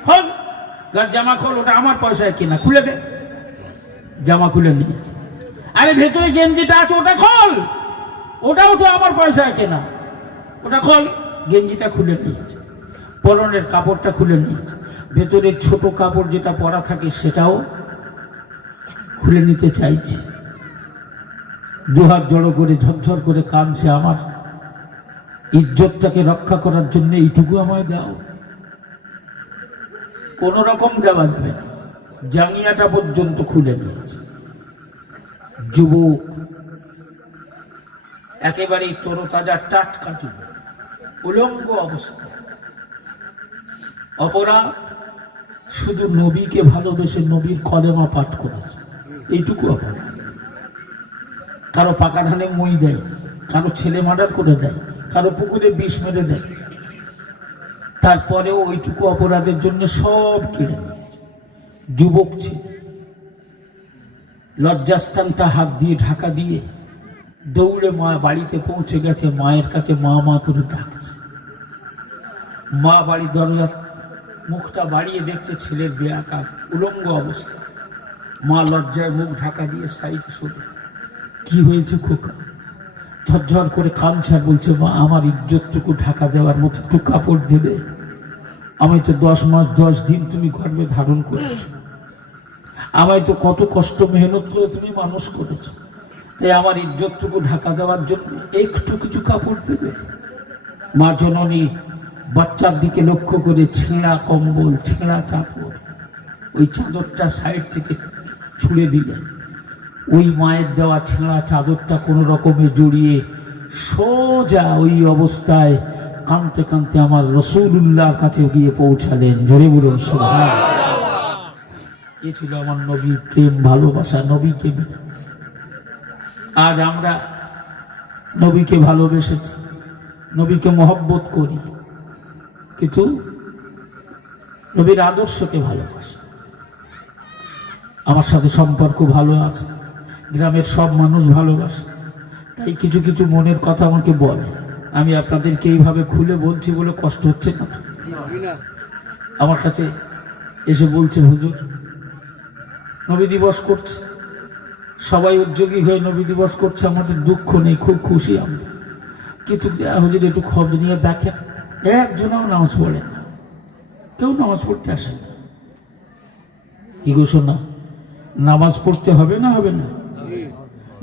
খোল গার জামা, খোল, ওটা আমার পয়সায় কিনা, খুলে দে। জামা খুলে নিয়েছে। আরে ভেতরে গেঞ্জিটা আছে ওটা খোল, ওটাও তো আমার পয়সায় কেনা, ওটা খোল। গেঞ্জিটা খুলে নিয়েছে, পরনের কাপড়টা খুলে নিয়েছে, ভেতরের ছোট কাপড় যেটা পরা থাকে সেটাও খুলে নিতে চাইছে। দুহাত জড়ো করে ঝরঝর করে কাঁদছে, আমার ইজ্জতটাকে রক্ষা করার জন্য এইটুকু আমায় দাও। কোন রকম দেওয়া যাবে না, জাঙ্গিয়াটা পর্যন্ত খুলে নিয়েছে। যুবক, একেবারেই তরতাজা টাটকা যুবক, উলঙ্গ অবস্থা। অপরাধ শুধু নবীকে ভালোবেসে নবীর কলেমা পাঠ করেছে, এইটুকু অপরাধ। কারো পাকা ধানে মই দেয়, কারো ছেলে মার্ডার করে দেয়, কারো পুকুরে বিষ মেরে দেয়, তারপরেও ওইটুকু অপরাধের জন্য সব কেড়ে নিয়েছে। যুবক ছিল, লজ্জাস্থানটা হাত দিয়ে ঢাকা দিয়ে দৌড়ে মা বাড়িতে পৌঁছে গেছে, মায়ের কাছে মা মা করে ডাকছে। মা বাড়ির দরজা মুখটা বাড়িয়ে দেখছে ছেলের বেয়াকার উলঙ্গ অবস্থা। মা লজ্জায় মুখ ঢাকা দিয়ে সাইড শুনে, কি হয়েছে খোকা? ঝরঝর করে কাঁদছে, বলছে মা আমার ইজ্জতটুকু ঢাকা দেওয়ার মতো একটু কাপড় দেবে? আমি তো 10 মাস 10 দিন তুমি গর্ভে ধারণ করেছো, আমায় তো কত কষ্ট মেহনত করে তুমি মানুষ করেছো, তাই আমার ইজ্জতটুকু ঢাকা দেওয়ার জন্য একটু কিছু কাপড় দেবে? মা জননী বাচ্চার দিকে লক্ষ্য করে ছেঁড়া কম্বল, ছেঁড়া চাদর, ওই চাদরটা সাইড থেকে ছুঁড়ে দিলেন। ওই মায়ের দেওয়া ছেঁড়া চাদরটা কোনো রকমে জড়িয়ে সোজা ওই অবস্থায় কাঁদতে কাঁদতে আমার রাসূলুল্লাহর কাছে গিয়ে পৌঁছালেন। জোরে বলুন সুবহানাল্লাহ। এ ছিল আমার নবীর প্রেম ভালোবাসা, নবীকে মেনে। আজ আমরা নবীকে ভালোবেসেছি, নবীকে মহব্বত করি, কিন্তু নবীর আদর্শকে ভালোবাসি। আমার সাথে সম্পর্ক ভালো আছে, গ্রামের সব মানুষ ভালোবাসে, তাই কিছু কিছু মনের কথা আমাকে বলে। আমি আপনাদেরকে এইভাবে খুলে বলছি বলে কষ্ট হচ্ছে না? আমার কাছে এসে বলছে হুজুর নবী দিবস করছে, সবাই উদ্যোগী হয়ে নবী দিবস করছে, আমাদের দুঃখ নেই, খুব খুশি আমরা, কিন্তু হুজুর একটু খবর নিয়ে দেখেন একজনও নামাজ পড়ে না, কেউ নামাজ পড়তে আসে না। কি গো শোনা, নামাজ পড়তে হবে না হবে না?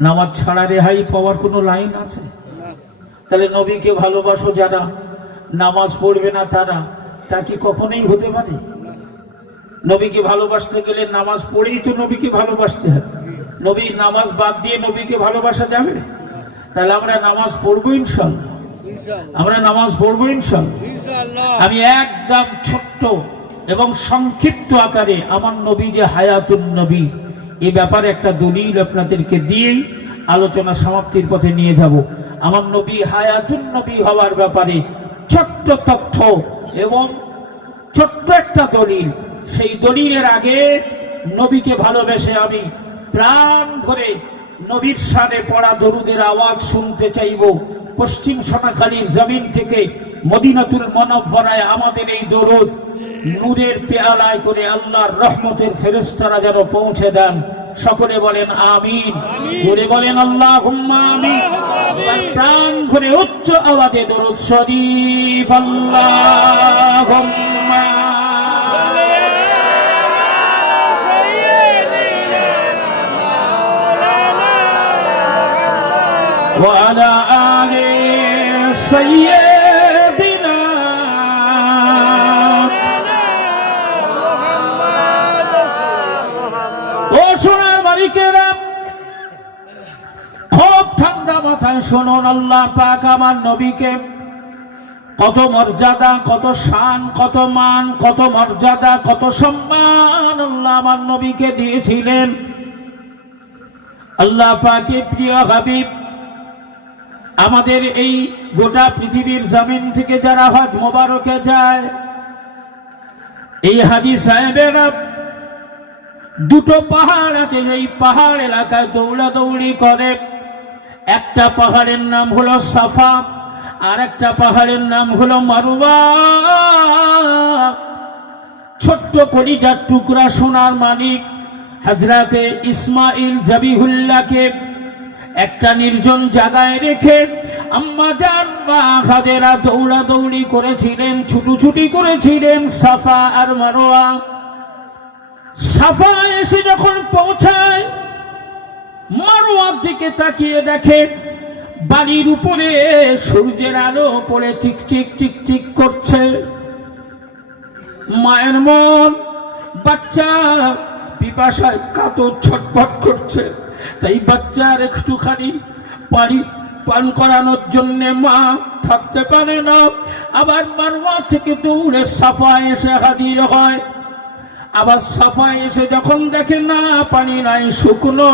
নামাজ ছাড়া রেহাই পাওয়ার কোনো লাইন আছে? তাহলে নবীকে ভালোবাসো যারা, নামাজ পড়বে না তারা, তা কি কখনোই হতে পারে? নবীকে ভালোবাসতে গেলে নামাজ পড়েই তো নবীকে ভালোবাসতে হবে। নবী নামাজ বাদ দিয়ে নবীকে ভালোবাসা যাবে? তাহলে আমরা নামাজ পড়বো ইনশাআল্লাহ, আমরা নামাজ পড়বো ইনশাআল্লাহ। আমি একদম ছোট্ট এবং সংক্ষিপ্ত আকারে আমার নবী যে হায়াতুন নবী এ ব্যাপারে একটা দলিল আপনাদেরকে দিয়েই আলোচনা সমাপ্তির পথে নিয়ে যাব। আমার নবী হায়াতুন নবী হওয়ার ব্যাপারে ছোট্ট তথ্য এবং ছোট্ট একটা দলিল। সেই দলিলের আগে নবীকে ভালোবেসে আমি প্রাণ ভরে নবীর শানে পড়া দরুদের আওয়াজ শুনতে চাইব। পশ্চিম সোনাখালীর জমিন থেকে মদিনাতুল মুনাওয়ারায় আমাদের এই দরুদ নূরের পেয়ালায় করে আল্লাহর রহমতের ফেরেশতারা যেন পৌঁছে দেন। সকলে বলেন আমিন, বলে বলেন আল্লাহুম্মা আমিন। প্রাণ ভরে উচ্চ আওয়াজে দরুদ শরীফ আল্লাহুম্মা সাইয়্যিদিনা ও সোনার মালিকেরা, খুব ঠান্ডা মাথায় শুনুন। আল্লাহ পাক আমার নবীকে কত মর্যাদা, কত শান, কত মান, কত মর্যাদা, কত সম্মান আল্লাহ আমার নবীকে দিয়েছিলেন। আল্লাহ পাকের প্রিয় হাবিব আমাদের এই গোটা পৃথিবীর জমিন থেকে যারা হজ মোবারকে যায়, এই হাজী সাহেবেরা দুটো পাহাড় আছে, সেই পাহাড় এলাকায় দৌড়াদৌড়ি করে। একটা পাহাড়ের নাম হলো সাফা, আর একটা পাহাড়ের নাম হলো মারওয়া। ছোট্ট কলিজার টুকরা সোনার মানিক হযরতে ইসমাইল জবিহুল্লাহকে একটা নির্জন জায়গায় রেখে আম্মা জান মা হাজেরা দৌড়াদৌড়ি করেছিলেন, ছুটোছুটি করেছিলেন সাফা আর মারওয়া। সাফা এসে যখন পৌঁছায়, মারওয়ার দিকে তাকিয়ে দেখে বাড়ির উপরে সূর্যের আলো পড়ে চিকচিক চিকচিক করছে। মায়ের মন বাচ্চা পিপাসায় কাতর ছটফট করছে, তাই বাচ্চার একটুখানি পানি পান করানোর জন্য মা থাকতে পারে না। আবার মারওয়া থেকে দৌড়ে সাফা এসে হাজির হয়। আবার সাফা এসে যখন দেখে না পানি নাই, শুকনো,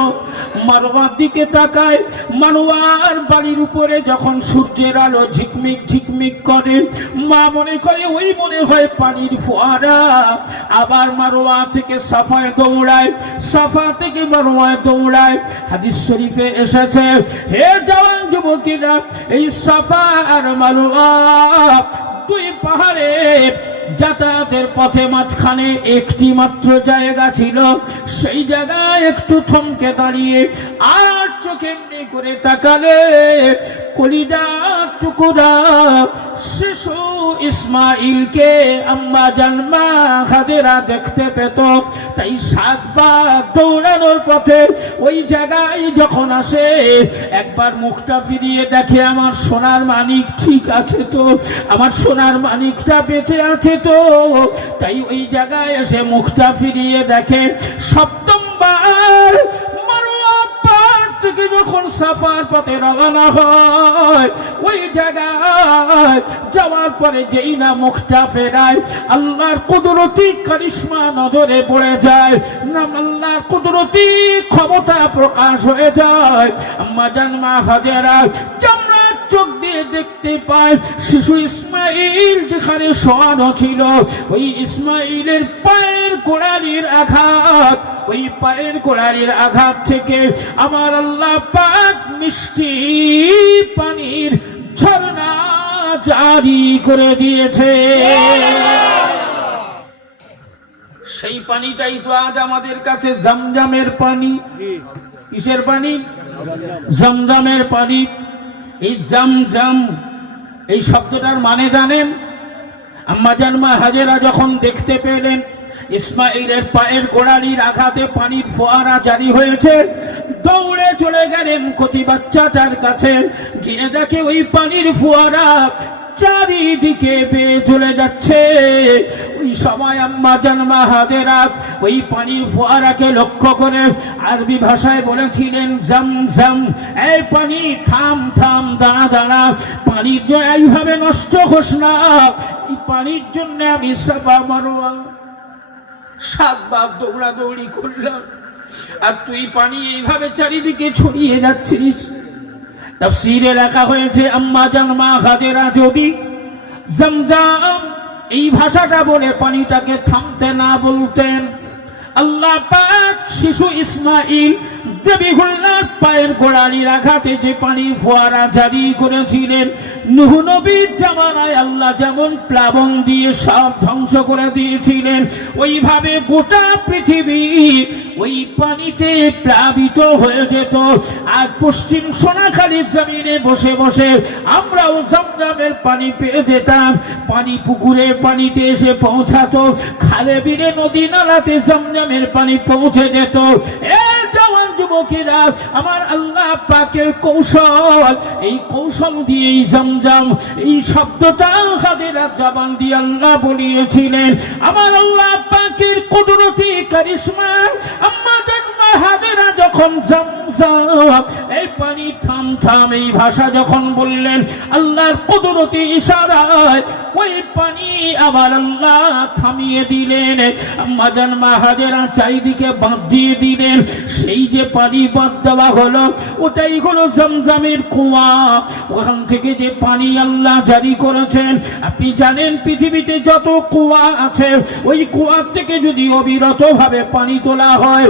মারওয়ার দিকে তাকায়। মারওয়ার বাড়ির উপরে যখন সূর্যের আলো ঝিকমিক ঝিকমিক করে, মা মনে করে ওই মনে হয় পানির ফোয়ারা। আবার মারওয়া থেকে সাফায় দৌড়ায়, সাফা থেকে মারওয়ায় দৌড়ায়। হাদিস শরীফে এসেছে, হে জওয়ান যুবকেরা, এই সাফা আর মারওয়া দুই পাহাড়ের যাতায়াতের পথে মাঝখানে একটি মাত্র জায়গা ছিল। সেই জায়গায় একটু থমকে দাঁড়িয়ে আর চোখে এমনি করে তাকালে কলিজার টুকরা শিশু ইসমাইলকে আম্মা জান মা হাজেরা দেখতে পেত। তাই 7 বার দৌড়ানোর পথে ওই জায়গায় যখন আসে, একবার মুখটা ফিরিয়ে দেখে আমার সোনার মানিক ঠিক আছে তো, আমার সোনার মানিকটা বেঁচে আছে তো। তাই ওই জায়গায় এসে মুখটা ফিরিয়ে দেখে। 7ম বার মারওয়া পাহাড় থেকে যখন সাফার পথে রওনা হয়, ওই জায়গায় যাওয়ার পরে যেই না মুখটা ফেরায়, আল্লাহর কুদরতি কারিশমা নজরে পড়ে যায়, নাম আল্লাহর কুদরতি ক্ষমতা প্রকাশ হয়ে যায়। আম্মা জান মা হাজেরা চোখ দিয়ে দেখতে পায় শিশু ইসমাইল যেখানে শোয়ানো ছিল, ওই ইসমাইলের পায়ের গোড়ালির আঘাত, ওই পায়ের গোড়ালির আঘাত থেকে আমার আল্লাহ পাক মিষ্টি পানির ঝর্ণা জারি করে দিয়েছে। সেই পানিটাই তো আজ আমাদের কাছে জমজমের পানি। কিসের পানি? জমজমের পানি। এই জমজম এই শব্দটার মানে জানেন? আম্মা জান মা হাজেরা যখন দেখতে পেলেন ইসমাইলের পায়ের গোড়ালির আঘাতে পানির ফোয়ারা জারি হয়েছে, দৌড়ে চলে গেলেন কচি বাচ্চাটার কাছে। গিয়ে দেখে ওই পানির ফোয়ারা চারিদিকে বেয়ে চলে যাচ্ছে। ওই সময় আম্মা জান মা হাজেরা ওই পানির ফোয়ারাকে লক্ষ্য করে আরবি ভাষায় বলেছিলেন, জমজম, এই পানি থাম থাম, দাঁড়া দাঁড়া, পানির জন্য এইভাবে নষ্ট হোস না, এই পানির জন্য আমি সাফা মারওয়া 7 বার দৌড়াদৌড়ি করলাম, আর তুই পানি এইভাবে চারিদিকে ছড়িয়ে যাচ্ছিস। তাফসীরে লেখা হয়েছে আম্মা জান মা হাজেরা যদি জমজম এই ভাষাটা বলে পানিটাকে থামতে না বলতেন, আল্লাহ পাক শিশু ইসমাইল জবিহুল্লাহর পায়ের গোড়ালির আঘাতে যে পানির ফোয়ারা জারি করেছিলেন, নূহ নবীর জামানায় আল্লাহ যেমন প্লাবন দিয়ে সব ধ্বংস করে দিয়েছিলেন, ওইভাবে গোটা পৃথিবী ওই পানিতে প্লাবিত হয়ে যেত। আর পশ্চিম সোনাখালীর জমিনে বসে বসে আমরাও জমজমের পানি পেয়ে যেতাম। পানি পুকুরে পানিতে এসে পৌঁছাতো, খালে বিলে নদী নালাতে জমজমের পানি পৌঁছে যেত। এ জওয়ান যুবক যুবকেরা, আমার আল্লাহ পাকের কৌশল, এই কৌশল দিয়েই জমজম এই শব্দটা হাজেরা জবান দিয়ে আল্লাহ বলিয়েছিলেন। আমার আল্লাহ পাকের কুদরতি কারিশমা, আম্মা জান হাজেরা যখন জমজম এই পানি থাম থাম এই ভাষা যখন বললেন, আল্লাহর কুদরতি ইশারায় ওই পানি আবার আল্লাহ থামিয়ে দিলেন। আম্মা জান হাজেরা চারিদিকে বাঁধ দিয়ে দিলেন। সেই যে পানি বাঁধ দেওয়া হলো, ওটাই হলো জমজমের কুয়া। ওখান থেকে যে পানি আল্লাহ জারি করেছেন, আপনি জানেন পৃথিবীতে যত কুয়া আছে, ওই কুয়ার থেকে যদি অবিরত ভাবে পানি তোলা হয়,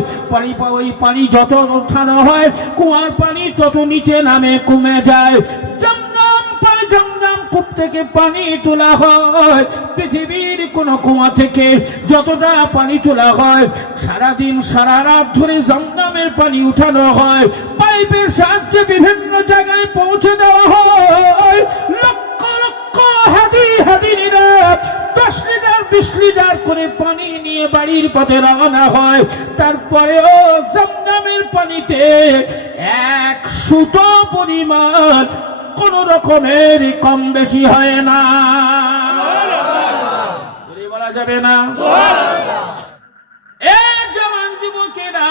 ওই পানি যত ওঠানো হয়, কুয়ার পানি তত নিচে নামে কমে যায়। জমজম কূপ থেকে পানি তোলা হয়, পৃথিবীর কোন কুয়া থেকে যতটা পানি তোলা হয়, সারাদিন সারা রাত ধরে জমজমের পানি উঠানো হয়, পাইপের সাহায্যে বিভিন্ন জায়গায় পৌঁছে দেওয়া হয়। লক্ষ লক্ষ হাজি হাজিরা 10 লিটার 20 লিটার করে পানি নিয়ে বাড়ির পথে রওনা হয়। তারপরেও জমজমের পানিতে 1 সুতো পরিমাণ কোন রকমের কম বেশি হয় না, বলা যাবে না। জওয়ান যুবকেরা,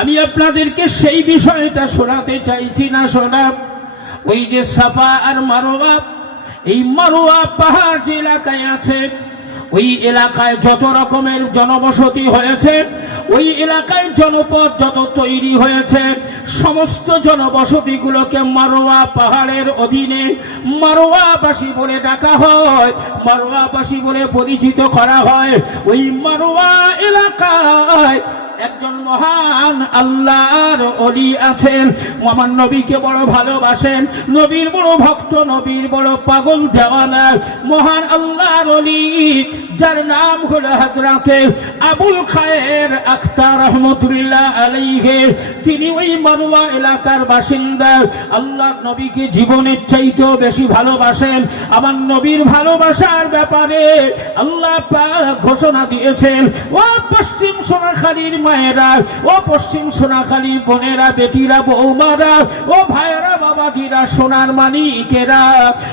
আমি আপনাদেরকে সেই বিষয়টা শোনাতে চাইছি না শোনা। ওই যে সাফা আর মারওয়া, এই মারওয়া পাহাড় যে এলাকায় আছে, ওই এলাকায় যত রকমের জনবসতি হয়েছে, ওই এলাকায় জনপদ যত তৈরি হয়েছে, সমস্ত জনবসতিগুলোকে মারওয়া পাহাড়ের অধীনে মারওয়াবাসী বলে ডাকা হয়, মারওয়াবাসী বলে পরিচিত করা হয়। ওই মারওয়া এলাকায় একজন মহান আল্লাহর ওলি আছেন। আমার নবীকে বড় ভালোবাসেন, নবীর বড় ভক্ত, নবীর বড় পাগল দেওয়ানা মহান আল্লাহর ওলি, যার নাম হলো হযরতে আবুল খায়ের আখতার রহমতুল্লাহ আলাইহি। তিনি ওই মারওয়া এলাকার বাসিন্দা। আল্লাহর নবীকে জীবনের চাইতেও বেশি ভালোবাসেন। আমার নবীর ভালোবাসার ব্যাপারে আল্লাহ পাক ঘোষণা দিয়েছেন, ও পশ্চিম সোনাখালীর মায়েরা, ও পশ্চিম সোনাখালীর বোনেরা, বেটিরা, বৌমারা, ও ভাইয়েরা, বাবাজিরা, সোনার মানিকেরা,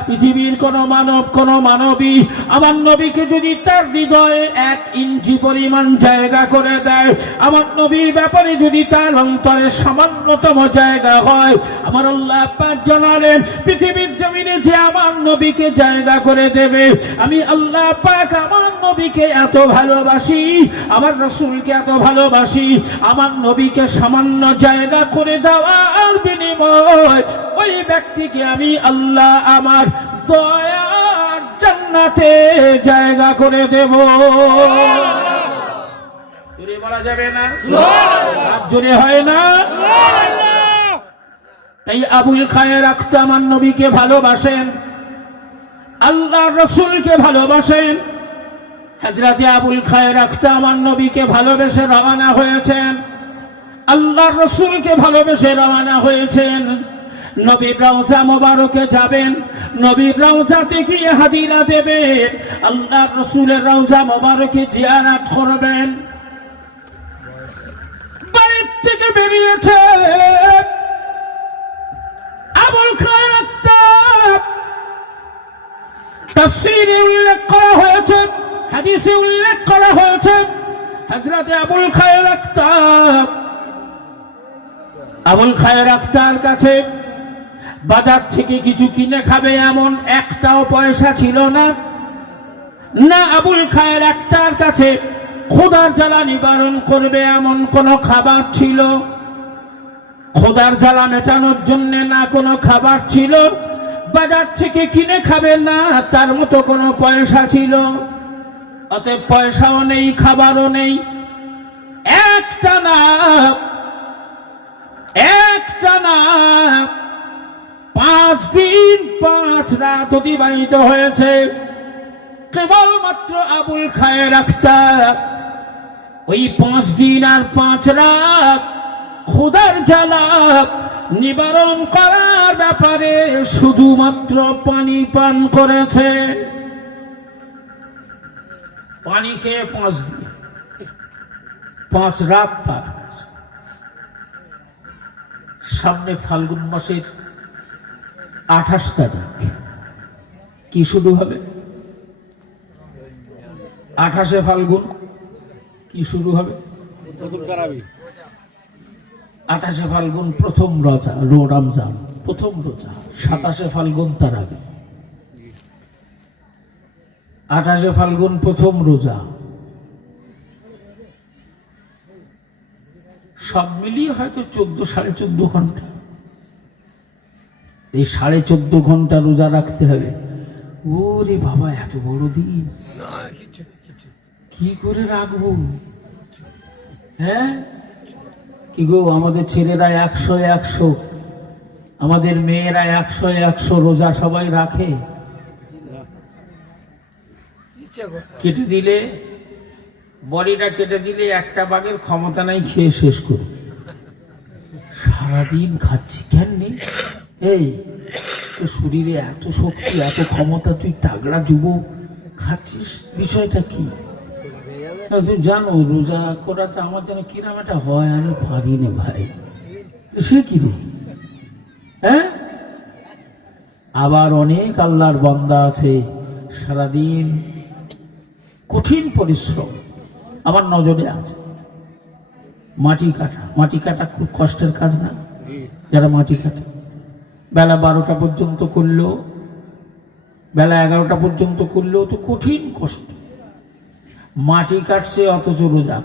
পৃথিবীর কোন মানব, কোন মানবী আমার নবীকে যদি তার হৃদয়ে 1 ইঞ্চি পরিমাণ জায়গা করে দেয়, আমার নবীর ব্যাপারে যদি তার অন্তরে সামান্যতম জায়গা হয়, আমার আল্লাহ পাক জানালেন পৃথিবীর জমিনে যে আমার নবীকে জায়গা করে দেবে, আমি আল্লাহ পাক আমার নবীকে এত ভালোবাসি, আমার রাসূলকে এত ভালোবাসি, আমার নবীকে সামান্য জায়গা করে দেওয়ার বিনিময় ওই ব্যক্তিকে আমি আল্লাহ আমার দয়ার জান্নাতে জায়গা করে দেব। জোরে বলা যাবে না, জোরে হয় না। তাই আবুল খায়ের আখতার আমার নবীকে ভালোবাসেন, আল্লাহর রাসূলকে ভালোবাসেন। হযরতে আবুল খায়ের আখতার আমার নবীকে ভালোবেসে রওনা হয়েছেন, আল্লাহর রাসূলকে ভালোবেসে রওনা হয়েছেন। নবীর রওজা মোবারকে যাবেন, নবীর রওজাতে গিয়ে হাজিরা দেবেন, আল্লাহর রাসূলের রওজা মোবারকে জিয়ারত করবেন। বাড়ির থেকে বেরিয়েছে আবুল খায়ের আখতার, তাফসীরে উল্লেখ করা হয়েছে, হাদিসে উল্লেখ করা হয়েছে, হযরতে আবুল খায়ের আখতার, আবুল খায়ের আখতার কাছে বাজার থেকে কিছু কিনে খাবে এমন একটাও পয়সা ছিল না। না আবুল খায়ের আখতার কাছে ক্ষুধার জ্বালা নিবারণ করবে এমন কোন খাবার ছিল, ক্ষুধার জ্বালা মেটানোর জন্য না কোনো খাবার ছিল, বাজার থেকে কিনে খাবে না তার মতো কোনো পয়সা ছিল। অতএব পয়সাও নেই, খাবারও নেই, একটা না 5 দিন 5 রাত অতিবাহিত হয়েছে। কেবলমাত্র আবুল খায়ের আখতার ওই 5 দিন আর 5 রাত ক্ষুধার জ্বালা নিবারণ করার ব্যাপারে শুধুমাত্র পানি পান করেছে। পানি খেয়ে 5 দিন 5 রাত পার। সামনে ফাল্গুন মাসের 28 তারিখ কি শুরু হবে? 28 ফাল্গুন কি শুরু হবে? 28 ফাল্গুন প্রথম রোজা, রমজান প্রথম রোজা। 27 ফাল্গুন তারাবি। 28 ফাল্গুন প্রথম রোজা। সব মিলিয়ে হয়তো 14-14.5 ঘন্টা। এই 14.5 ঘন্টা রোজা রাখতে হবে। ওরে বাবা, এত বড় দিন কি করে রাখবো? হ্যাঁ কি গো, আমাদের ছেলেরা 100 আমাদের মেয়েরা 100 রোজা সবাই রাখে। কেটে দিলে, বডিটা কেটে দিলে একটা বাঘের ক্ষমতা নাই খেয়ে শেষ করবে। সারাদিন খাচ্ছি কেন নেই? এই তো শরীরে এত শক্তি, এত ক্ষমতা, তুই তাগড়া যুবক খাচ্ছিস, বিষয়টা কি? তুই জানো রোজা করাটা আমার যেন কিরম একটা হয়, আমি পারি না ভাই। সে কি রে? হ্যাঁ, আবার অনেক আল্লাহর বান্দা আছে সারাদিন কঠিন পরিশ্রম আমার নজরে আছে। মাটি কাটা খুব কষ্টের কাজ না? যারা মাটি কাটে বেলা 12টা পর্যন্ত করলো, বেলা 11টা পর্যন্ত করলেও তো কঠিন কষ্ট। মাটি কাটছে অথচ রোজা,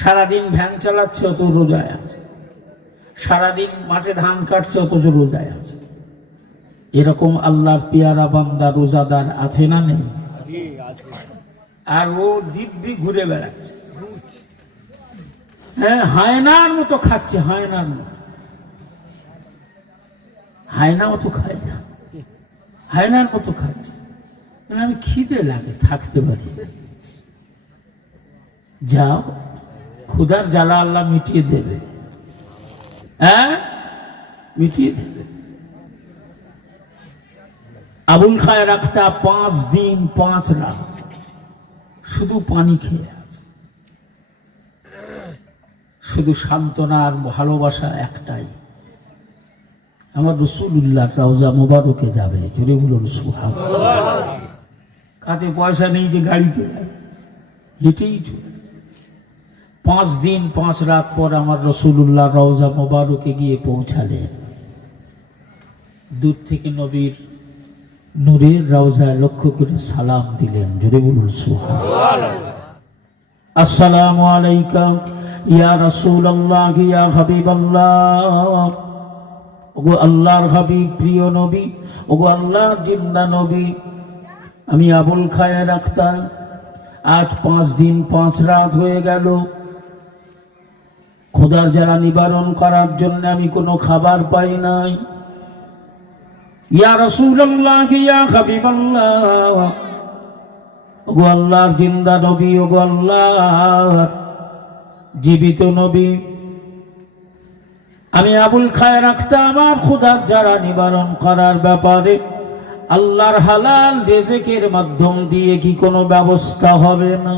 সারাদিন ভ্যান চালাচ্ছে অত রোজায় আছে, সারাদিন মাঠে ধান কাটছে অথচ রোজায় আছে। এরকম আল্লাহর পেয়ারা বান্দা রোজাদার আছে না নেই? আর ও দিব্যি ঘুরে বেড়াচ্ছে, হ্যাঁ হায়নার মতো খাচ্ছে, হায়নার মতো। হায়না মতো খায় না, হায়নার মতো খাচ্ছে। আমি খিদে লাগে, থাকতে পারি। যাও, ক্ষুধার জ্বালা আল্লাহ মিটিয়ে দেবে। হ্যাঁ, মিটিয়ে দেবে। আবুল খায়ের আখতা 5 দিন 5 রাত শুধু পানি খেয়ে আছে। শুধু সান্ত্বনা আর ভালোবাসা একটাই, আমার রাসূলুল্লাহ রওজা মোবারকে যাবে। জোরে বলুন সুবহানাল্লাহ। কাছে পয়সা নেই যে গাড়িতে, হেঁটেই চলে। 5 দিন 5 রাত পর আমার রাসূলুল্লাহ রওজা মোবারকে গিয়ে পৌঁছালেন। দূর থেকে নবীর নূরের রওজায় লক্ষ্য করে সালাম দিলেন। জোরে বলুন সুবহানাল্লাহ। আসসালামু আলাইকা ইয়া রাসূলুল্লাহ ইয়া হাবিবাল্লাহ। ওগো আল্লাহর হাবিব, প্রিয় নবী, ওগো আল্লাহর জিন্দা নবী, আমি আবুল খায়ের আখতা, আজ 5 দিন 5 রাত হয়ে গেল। ক্ষুধার জ্বালা নিবারণ করার জন্য আমি কোনো খাবার পাই নাই। ইয়া রাসূলুল্লাহ ইয়া হাবিবাল্লাহ, ওগো আল্লাহর জিন্দা নবী, ওগো আল্লাহর জীবিত নবী, আমি আবুল খায়ের আখতা আমার ক্ষুধার জ্বালা নিবারণ করার ব্যাপারে আল্লাহর হালাল রিজিকের মাধ্যম দিয়ে কি কোনো ব্যবস্থা হবে না?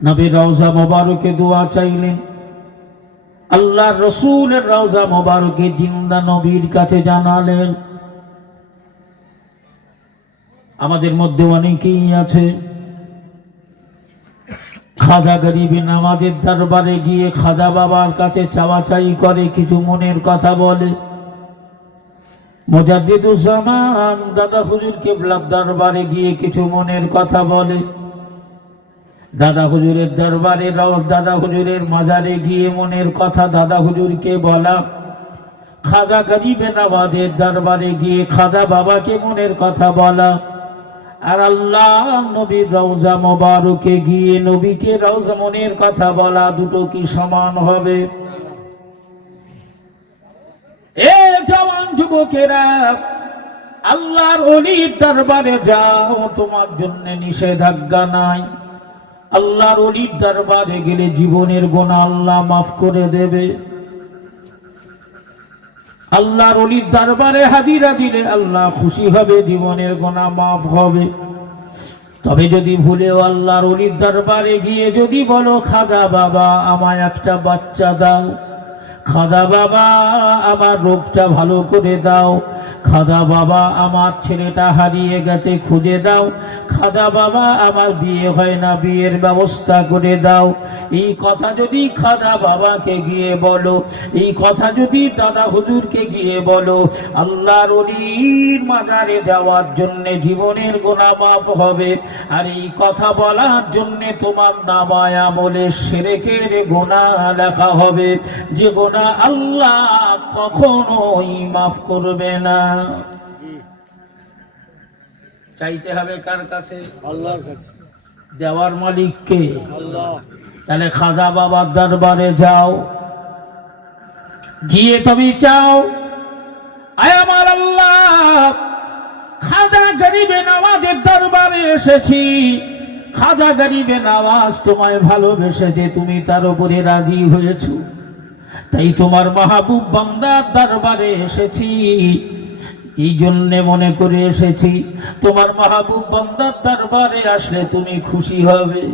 নবী রওজা মোবারকে দোয়া চাইলেন। আল্লাহর রাসূলের রওজা মোবারকে জিন্দা নবীর কাছে জানালেন। আমাদের মধ্যে অনেকেই আছে খাজা গরিবে নামাজের দরবারে গিয়ে খাজা বাবার কাছে চাওয়া চাই করে, কিছু মনের কথা বলে। মুজাদ্দিদুজ্জামান দাদা হুজুর কিবলার দরবারে গিয়ে কিছু মনের কথা বলে। দাদা হুজুরের দরবারে, দাদা হুজুরের মাজারে গিয়ে মনের কথা দাদা হুজুরকে বলা। খাজা গরিবে নামাজের দরবারে গিয়ে খাজা বাবাকে মনের কথা বলা। আর আল্লাহ নবীর রওজা মোবারকে গিয়ে নবীকে রওজা মনের কথা বলা, দুটো কি সমান হবে? এ জওয়ান যুবকেরা, আল্লাহর ওলির দরবারে যাও, তোমার জন্য নিষেধাজ্ঞা নাই। আল্লাহর ওলির দরবারে গেলে জীবনের গুনাহ আল্লাহ মাফ করে দেবে। আল্লাহর ওলির দরবারে হাজিরা দিলে আল্লাহ খুশি হবে, জীবনের গুনাহ মাফ হবে। তবে যদি ভুলেও আল্লাহর ওলির দরবারে গিয়ে যদি বলো, খাজা বাবা আমায় একটা বাচ্চা দাও, খাজা বাবা আমার রোগটা ভালো করে দাও, খাজা বাবা আমার ছেলেটা হারিয়ে গেছে খুঁজে দাও, খাজা বাবা আমার বিয়ে হয় না বিয়ের ব্যবস্থা করে দাও, এই কথা যদি খাজা বাবাকে গিয়ে বলো, এই কথা যদি দাদা হুজুরকে গিয়ে বলো, আল্লাহর ওলির মাজারে যাওয়ার জন্য জীবনের গুনাহ মাফ হবে। আর এই কথা বলার জন্য তোমার নামায় আমলে শিরকের গুনাহ লেখা হবে, যে গুনাহ আল্লাহ কখনোই মাফ করবে না। চাইতে হবে কার কাছে? আল্লাহর কাছে। দেওয়ার মালিক কে? আল্লাহ। তাহলে খাজা বাবার দরবারে যাও, গিয়ে তুমি চাও, আয় আমার আল্লাহ, খাজা গরিবে নওয়াজের দরবারে এসেছি, খাজা গরিবে নওয়াজ তোমায় ভালোবেসেছে, তুমি তার উপরে রাজি হয়েছো, তাই তোমার মাহবুব বান্দার দরবারে এসেছি, এই জন্য মনে করে এসেছি তোমার মাহবুব বান্দার দরবারে আসলে তুমি খুশি হবে।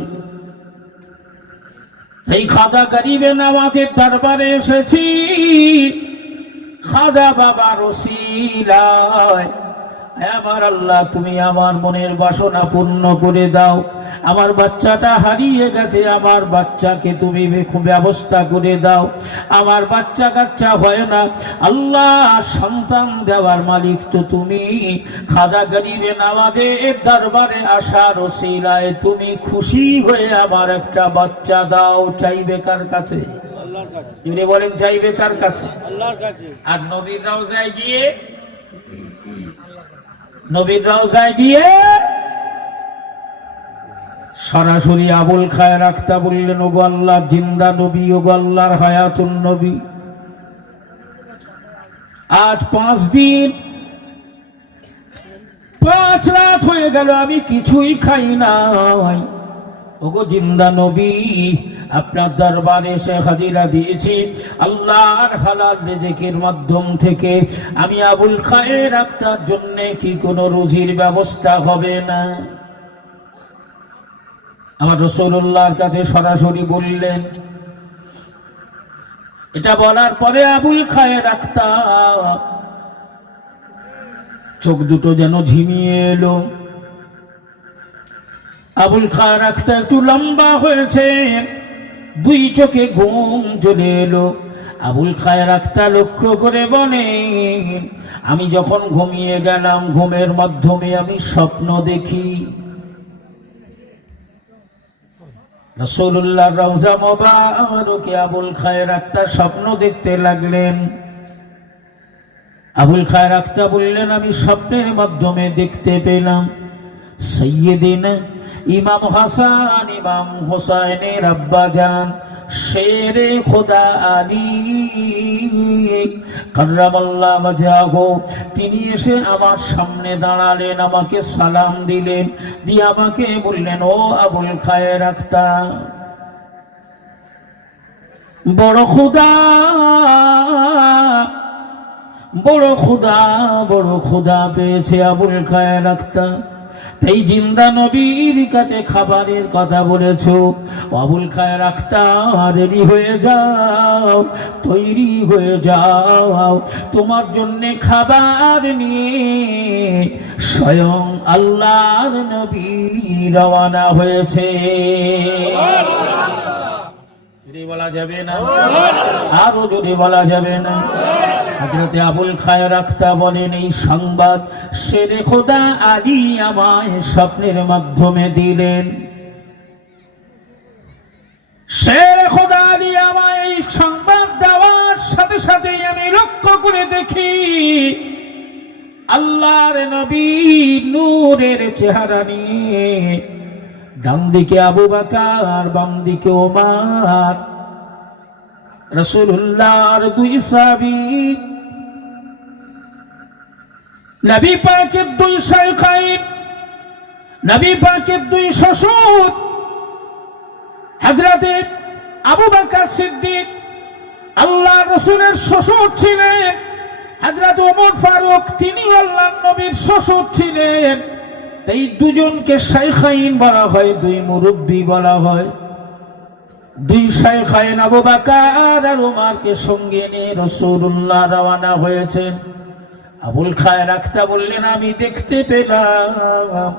এই খাজা গরিবে নওয়াজের দরবারে এসেছি, খাজা বাবার ওসিলায়, আমার আল্লাহ তুমি আমার মনের বাসনা পূর্ণ করে দাও, আমার বাচ্চাটা হারিয়ে গেছে, আমার বাচ্চাকে তুমি ব্যবস্থা করে দাও, আমার বাচ্চা কাচ্চা হয় না, আল্লাহ সন্তান দেওয়ার মালিক তো তুমি, খাজা গরিবে নওয়াজের দরবারে আসার ওসিলায় তুমি খুশি হয়ে আমার একটা বাচ্চা দাও। চাইবে কার কাছে? আল্লাহর কাছে। যদি বলেন চাইবে কার কাছে? আল্লাহর কাছে। আর নবীর রওজায় গিয়ে, নবীর রওজায় গিয়ে সরাসরি আবুল খায়ের আখতা বললেন, ওগো আল্লাহ জিন্দা নবী, ওগো আল্লাহর হায়াতুন নবী, আজ 5 দিন 5 রাত হয়ে গেল আমি কিছুই খাই নাই, ওগো জিন্দা নবী আপনার দরবারে এসে হাজিরা দিয়েছি, আল্লাহর হালাল রিজিকের মাধ্যম থেকে আমি আবুল খায়ের আখতার জন্য কি কোনো রুজির ব্যবস্থা হবে না? আমার রাসূলুল্লাহর কাছে সরাসরি বললেন। এটা বলার পরে আবুল খায়ের আখতার চোখ দুটো যেন ঝিমিয়ে এলো, আবুল খায়ের আখতার একটু লম্বা হয়েছে, 2 চোখে ঘুম চলে এলো। আবুল খায়ের আখতার লক্ষ্য করে বলেন, আমি যখন ঘুমিয়ে গেলাম ঘুমের মাধ্যমে আমি স্বপ্ন দেখি। রাসূলুল্লাহর রওজা মোবারকে আবুল খায়ের আখতার স্বপ্ন দেখতে লাগলেন। আবুল খায়ের আখতার বললেন, আমি স্বপ্নের মাধ্যমে দেখতে পেলাম সাইয়্যিদিনা ইমাম হাসান ইমাম হুসাইনের আব্বাজান শেরে খোদা আলী কাররামাল্লাহু ওয়াজহাহু, তিনি এসে আমার সামনে দাঁড়ালেন, আমাকে সালাম দিলেন, দিয়ে আমাকে বললেন, ও আবুল খায়ের আখতার, বড় খোদা বড় খোদা বড় খোদা পেয়েছে আবুল খায়ের আখতার, তাই জিন্দা নবীর কাছে খাবারের কথা বলেছো। আবুল খায়ের আখতার রেডি হয়ে যাও, তৈরি হয়ে যাও, তোমার জন্য খাবার নিয়ে স্বয়ং আল্লাহর নবী রওনা হয়েছে। বলা যাবে না, আরো যদি বলা যাবে না। হযরতে আবুল খায়ের আখতার বলেন, এই সংবাদ শেরে খোদা আলী আমায় স্বপ্নের মাধ্যমে দিলেন। শেরে খোদা আলী আমায় এই সংবাদ দেওয়ার সাথে সাথেই আমি লক্ষ্য করে দেখি আল্লাহর নবী নূরের চেহারা নিয়ে, ডান দিকে আবু বকর, বাম দিকে ওমর, রাসূলুল্লাহর 2 সাহাবী, নবী পাকের 2 শাইখাইন, নবী পাকের 2 শ্বশুর, হযরতে আবু বকর সিদ্দিক আল্লাহ রাসূলের শ্বশুর ছিলেন, হযরত ওমর ফারুক তিনি আল্লাহর নবীর শ্বশুর ছিলেন, তাই দুজনকে শাইখাইন বলা হয়, দুই মুরব্বী বলা হয়। দুই শাইখাইন আবু বকর আর ওমরকে সঙ্গে নিয়ে রাসূলুল্লাহ রওনা হয়েছেন। আবুল খায়ের আখতা বললেন, আমি দেখতে পেলাম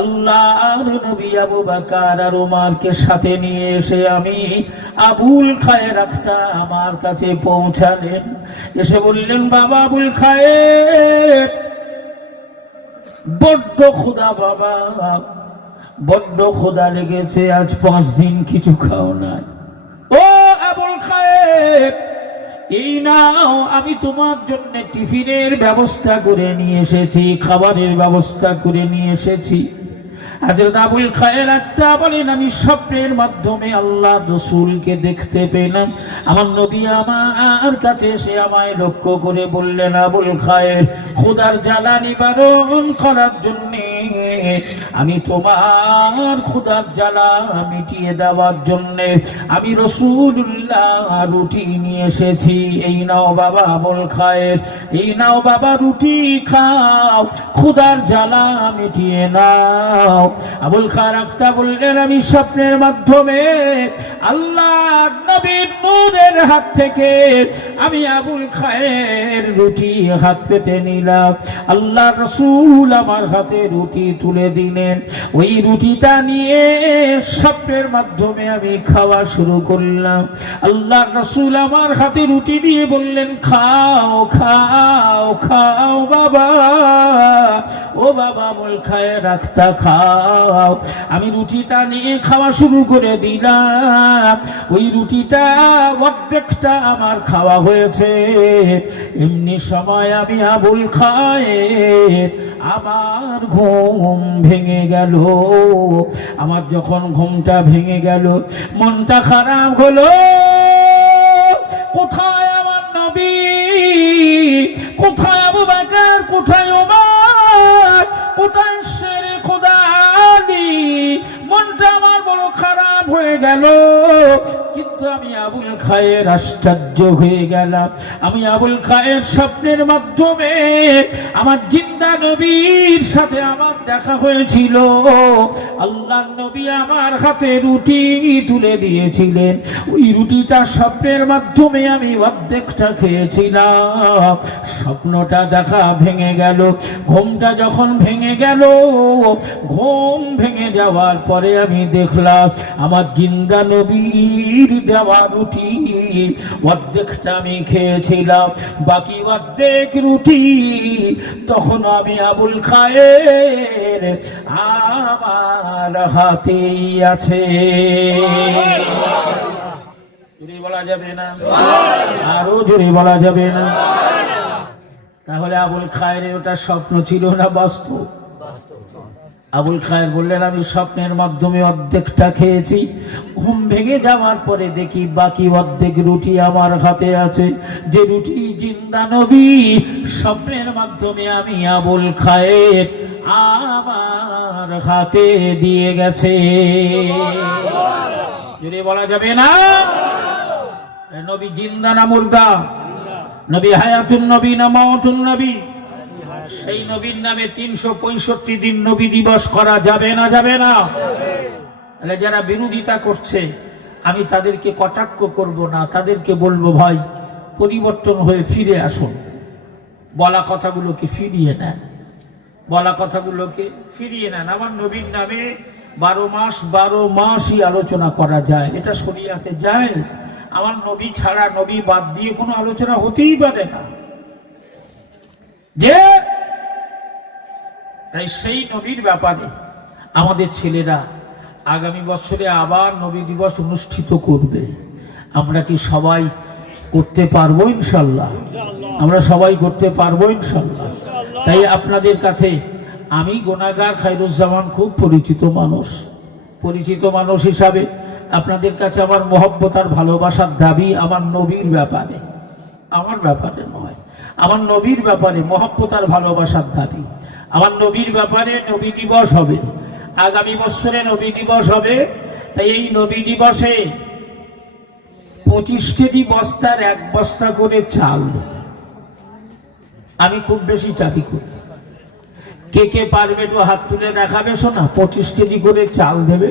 আল্লাহর নবী আবু বকর আর ওমরকে সাথে নিয়ে এসে আমি আবুল খায়ের আখতা আমার কাছে পৌঁছালেন। এসে বললেন, বাবা আবুল খায়ের, বড্ড ক্ষুধা বাবা, বড্ড ক্ষুধা লেগেছে, আজ 5 দিন কিছু খাও নাই। ও আবুল খায়ের, এই নাও, আমি তোমার জন্য টিফিনের ব্যবস্থা করে নিয়ে এসেছি, খাবারের ব্যবস্থা করে নিয়ে এসেছি। হযরত আবুল খায়ের আখতা বলেন, আমি স্বপ্নের মাধ্যমে আল্লাহর রাসূলকে দেখতে পেলাম। আমার নবী আমার কাছে এসে আমায় লক্ষ্য করে বললেন, আবুল খায়ের, খোদার জ্বালা নিবারণ করার জন্য আমি তোমার খোদার জ্বালা মিটিয়ে দেওয়ার জন্য আমি রাসূলুল্লাহ রুটি নিয়ে এসেছি। এই নাও বাবা আবুল খায়ের, এই নাও বাবা, রুটি খাও, খোদার জ্বালা মিটিয়ে নাও। আবুল খায়ের আখতা বললেন, আমি স্বপ্নের মাধ্যমে আল্লাহর নবীর নূরের হাত থেকে আমি আবুল খায়ের রুটি হাত পেতে নিলাম। আল্লাহর রাসূল আমার হাতে রুটি তুলে দিলেন। ওই রুটিটা নিয়ে স্বপ্নের মাধ্যমে আমি খাওয়া শুরু করলাম। আল্লাহর রাসূল আমার হাতে রুটি দিয়ে বললেন, খাও খাও খাও বাবা, ও বাবা আবুল খায়ের আখতা খাও। আমি রুটিটা নিয়ে খাওয়া শুরু করে দিলাম। ওই রুটিটা অর্ধেকটা আমার খাওয়া হয়েছে। এমনি সময় আমি আবুল খায়ের, আমার ঘুম ভেঙে গেল। আমার যখন ঘুমটা ভেঙে গেল, মনটা খারাপ হলো। কোথায় আমার নবী, কোথায় আবু বকর, কোথায় ওমর, কোথায় শেরে খোদা আলী? মনটা আমার বড় খারাপ হয়ে গেল। কিন্তু আমি আবুল খায়ের আশ্চর্য হয়ে গেলাম। আমি আবুল খায়ের স্বপ্নের মাধ্যমে আমার জিন্দা নবীর সাথে আমার দেখা হয়েছিল। আল্লাহর নবী আমার হাতে রুটি তুলে দিয়েছিলেন। ওই রুটিটা স্বপ্নের মাধ্যমে আমি অর্ধেকটা খেয়েছিলাম। স্বপ্নটা দেখা ভেঙে গেল। ঘুমটা যখন ভেঙে গেল, ঘুম ভেঙে যাওয়ার পরে আমি দেখলাম আমার জিন্দা নবীর দেওয়া রুটি অর্ধেকটা আমি খেয়েছিলাম, বাকি অর্ধেক রুটি তখন আমি আবুল খায়ের আমার হাতেই আছে। জোরে বলা যাবে না? আরো জোরে বলা যাবে না? তাহলে আবুল খায়ের ওটা স্বপ্ন ছিল না বাস্তব? আবুল খায়ের বললেন, আমি স্বপ্নের মাধ্যমে অর্ধেকটা খেয়েছি। ঘুম ভেঙে যাওয়ার পরে দেখি বাকি অর্ধেক রুটি আমার হাতে আছে, যে রুটি জিন্দা নবী স্বপ্নের মাধ্যমে আমি আবুল খায়ের আমার হাতে দিয়ে গেছে। যদি বলা যাবে না? নবী জিন্দা না মুর্দা? নবী হায়াতুন নবী না মাউতুন নবী? সেই নবীর নামে 365 দিন নবী দিবস করা যাবে না? যাবে না? তাহলে যারা বিরোধিতা করছে, আমি তাদেরকে কটাক্ষ করব না, তাদেরকে বলবো, ভাই পরিবর্তন হয়ে ফিরে আসুন, বলা কথাগুলোকে ফিরিয়ে নেন, বলা কথাগুলোকে ফিরিয়ে নেন। আমার নবীর নামে 12 মাসই আলোচনা করা যায়, এটা শরীয়তে জায়েজ। আমার নবী ছাড়া, নবী বাদ দিয়ে কোনো আলোচনা হতেই পারে না। যে তাই সেই নবীর ব্যাপারে আমাদের ছেলেরা আগামী বছরে আবার নবী দিবস অনুষ্ঠিত করবে। আমরা কি সবাই করতে পারবো? ইনশাল্লাহ আমরা সবাই করতে পারবো ইনশাল্লাহ। তাই আপনাদের কাছে আমি গুনাহগার খায়রুজ্জামান খুব পরিচিত মানুষ হিসাবে আপনাদের কাছে আমার মহব্বত আর ভালোবাসার দাবি আমার নবীর ব্যাপারে, আমার ব্যাপারে নয়, আমার নবীর ব্যাপারে মহব্বত আর ভালোবাসার দাবি। আমার নবীর ব্যাপারে নবী দিবস হবে, আগামী বছরে নবী দিবস হবে। তাই এই নবী দিবসে 25 কেজি বস্তার 1 বস্তা করে চাল, আমি খুব বেশি চাবি করি, কে কে পারবে তো হাত তুলে দেখাবে, শোনা 25 কেজি করে চাল দেবে।